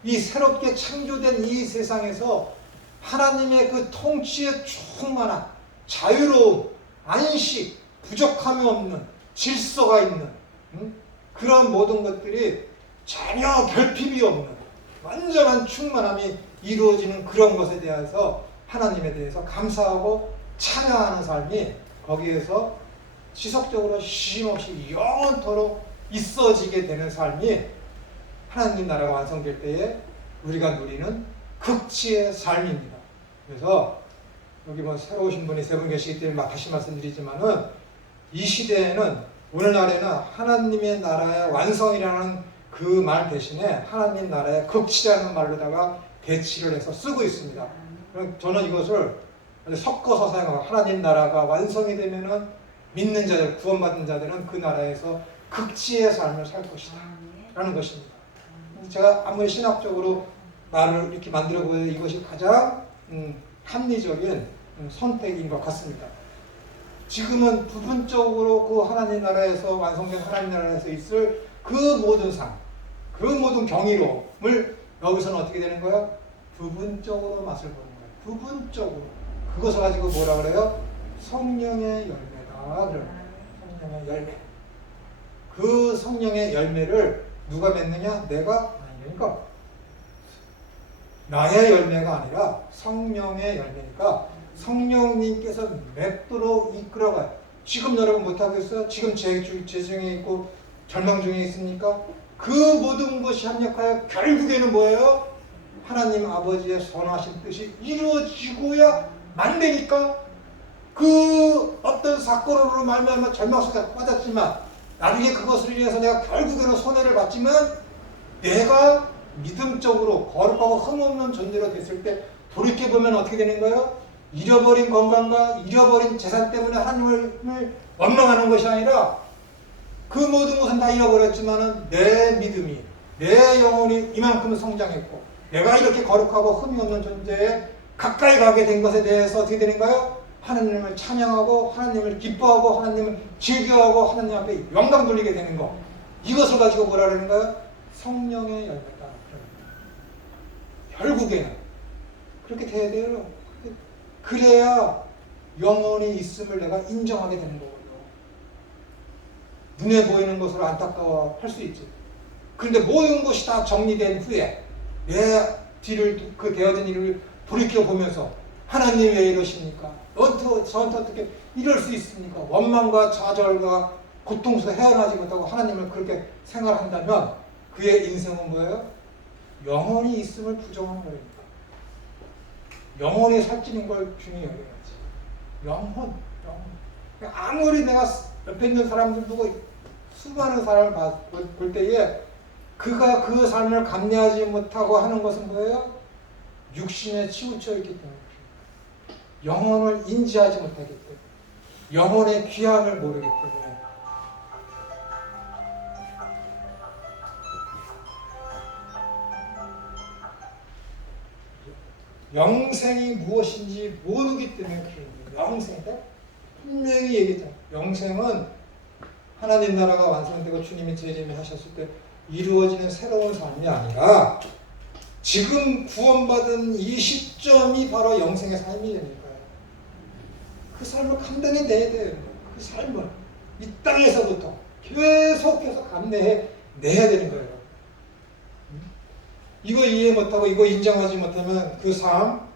이 새롭게 창조된 이 세상에서 하나님의 그 통치에 충만한 자유로움, 안식, 부족함이 없는 질서가 있는 그런 모든 것들이 전혀 결핍이 없는 완전한 충만함이 이루어지는 그런 것에 대해서 하나님에 대해서 감사하고 찬양하는 삶이 거기에서 지속적으로 쉼없이 영원토록 있어지게 되는 삶이 하나님 나라가 완성될 때에 우리가 누리는 극치의 삶입니다. 그래서 여기 뭐 새로 오신 분이 세 분 계시기 때문에 다시 말씀드리지만은 이 시대에는 오늘날에는 하나님의 나라의 완성이라는 그 말 대신에 하나님 나라의 극치라는 말로다가 대치를 해서 쓰고 있습니다. 저는 이것을 섞어서 사용하고 하나님 나라가 완성이 되면은 믿는 자들, 구원받은 자들은 그 나라에서 극치의 삶을 살 것이다 라는 것입니다. 제가 아무리 신학적으로 말을 이렇게 만들어 보여도 이것이 가장 합리적인 선택인 것 같습니다. 지금은 부분적으로 그 하나님 나라에서 완성된 하나님 나라에서 있을 그 모든 삶, 그 모든 경이로움을 여기서는 어떻게 되는 거예요? 부분적으로 맛을 보는 거예요. 부분적으로. 그것을 가지고 뭐라 그래요? 성령의 열매다. 성령의 열매. 그 성령의 열매를 누가 맺느냐? 내가 아니니까. 나의 열매가 아니라 성령의 열매니까 성령님께서 맺도록 이끌어가요. 지금 여러분 못하고 있어요? 지금 재정에 있고 절망 중에 있습니까? 그 모든 것이 합력하여 결국에는 뭐예요? 하나님 아버지의 선하신 뜻이 이루어지고야 만되니까 그 어떤 사건으로 말미암아 절망 속에 빠졌지만 나중에 그것을 위해서 내가 결국에는 손해를 봤지만 내가 믿음적으로 거룩하고 흠없는 존재로 됐을 때 돌이켜보면 어떻게 되는 거예요? 잃어버린 건강과 잃어버린 재산 때문에 하나님을 원망하는 것이 아니라 그 모든 것은 다 잃어버렸지만은 내 믿음이, 내 영혼이 이만큼 성장했고 내가 이렇게 거룩하고 흠이 없는 존재에 가까이 가게 된 것에 대해서 어떻게 되는가요? 하나님을 찬양하고 하나님을 기뻐하고 하나님을 즐겨하고 하나님 앞에 영광 돌리게 되는 것. 이것을 가지고 뭐라 그러는가요? 성령의 열매다. 결국에는 그렇게 돼야 돼요. 그래야 영혼이 있음을 내가 인정하게 되는 거거든요. 눈에 보이는 것으로 안타까워할 수 있지. 그런데 모든 것이 다 정리된 후에 내 뒤를 그 되어진 일을 돌이켜보면서 하나님 왜 이러십니까? 저한테 어떻게 이럴 수 있습니까? 원망과 좌절과 고통 속에 헤어나지 못하고 하나님을 그렇게 생활한다면 그의 인생은 뭐예요? 영혼이 있음을 부정한 거입니다. 영혼이 살찌는 걸 중요히 여겨야지. 영혼. 아무리 내가 옆에 있는 사람들 보고 수많은 사람을 볼 때에 그가 그 삶을 감내하지 못하고 하는 것은 뭐예요? 육신에 치우쳐 있기 때문에. 영혼을 인지하지 못하기 때문에. 영혼의 귀함을 모르기 때문에. 영생이 무엇인지 모르기 때문에 그런 거예요. 영생이다? 분명히 얘기했잖아요. 영생은 하나님 나라가 완성되고 주님이 재림하셨을 때 이루어지는 새로운 삶이 아니라 지금 구원받은 이 시점이 바로 영생의 삶이 되니까요. 그 삶을 감당해내야 돼요. 그 삶을 이 땅에서부터 계속해서 감내해 내야 되는 거예요. 이거 이해 못하고 이거 인정하지 못하면 그 삶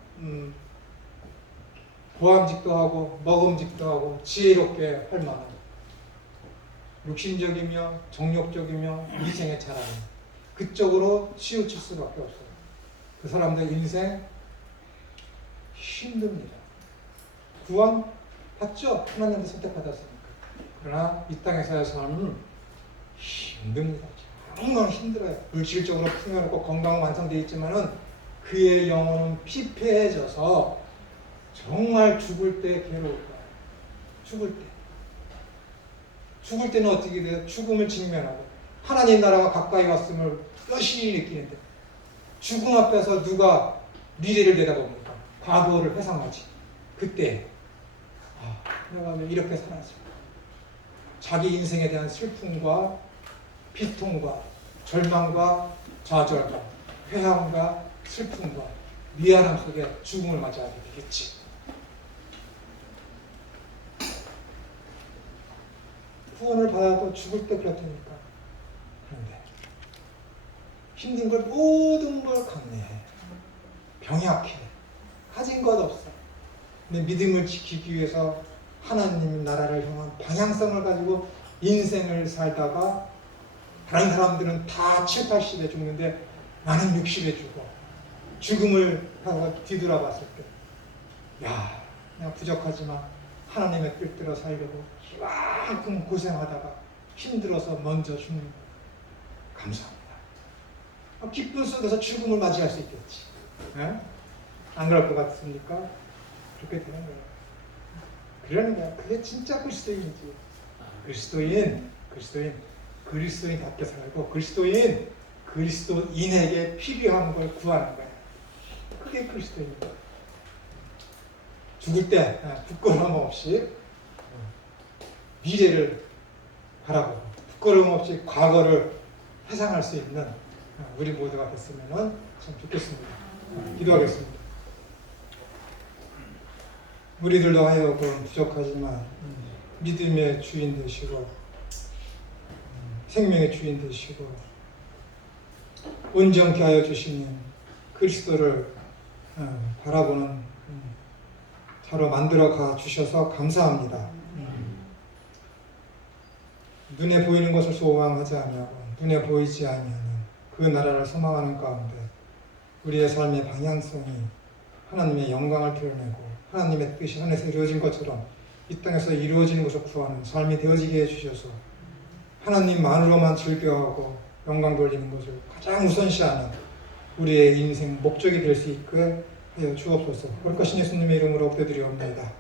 보암직도 하고 먹음직도 하고 지혜롭게 할 만한 육신적이며 정욕적이며 이생의 차라리 그쪽으로 치우칠 수밖에 없어요. 그 사람들 인생 힘듭니다. 구원 받죠? 하나님한테 선택받았으니까. 그러나 이 땅에서의 삶은 힘듭니다. 정말 힘들어요. 물질적으로 풍요롭고 건강 완성되어 있지만은 그의 영혼은 피폐해져서 정말 죽을 때 괴로울 거예요. 죽을 때. 죽을 때는 어떻게 돼요? 죽음을 직면하고 하나님 나라가 가까이 왔음을 여실히 느끼는데 죽음 앞에서 누가 미래를 내다봅니까? 과거를 회상하지. 그때 내가 왜 이렇게 살았지? 자기 인생에 대한 슬픔과 비통과 절망과 좌절과 회함과 슬픔과 미안함 속에 죽음을 맞이하게 되겠지. 구원을 받아도 죽을 때 그렇다니까. 그런데 힘든 걸 모든 걸 감내해. 병약해. 가진 것 없어. 근데 믿음을 지키기 위해서 하나님 나라를 향한 방향성을 가지고 인생을 살다가 다른 사람들은 다 7, 80에 죽는데 나는 60에 죽어. 죽음을 하고 뒤돌아봤을 때 야, 내가 부족하지만 하나님의 뜻대로 살려고 이만큼 고생하다가 힘들어서 먼저 죽는 거예요. 감사합니다. 기쁜 속에서 죽음을 맞이할 수 있겠지. 네? 안 그럴 것 같습니까? 그렇게 되는 거예요. 그러는 거야. 그게 진짜 그리스도인이지. 그리스도인답게 살고 그리스도인에게 필요한 걸 구하는 거야. 그게 그리스도인이다. 죽을 때 부끄러움 없이 미래를 바라보고 부끄러움 없이 과거를 회상할 수 있는 우리 모두가 됐으면 참 좋겠습니다. 기도하겠습니다. 우리들도 하여금 부족하지만 믿음의 주인 되시고 생명의 주인 되시고 온전케 하여 주시는 그리스도를 바라보는 자로 만들어 가 주셔서 감사합니다. 눈에 보이는 것을 소망하지 아니하고 눈에 보이지 아니하는 그 나라를 소망하는 가운데 우리의 삶의 방향성이 하나님의 영광을 드러내고 하나님의 뜻이 하늘에서 이루어진 것처럼 이 땅에서 이루어지는 것을 구하는 삶이 되어지게 해주셔서 하나님만으로만 즐겨하고 영광 돌리는 것을 가장 우선시하는 우리의 인생 목적이 될 수 있게 하여 주옵소서. 거룩하신 예수님의 이름으로 기도드리옵나이다.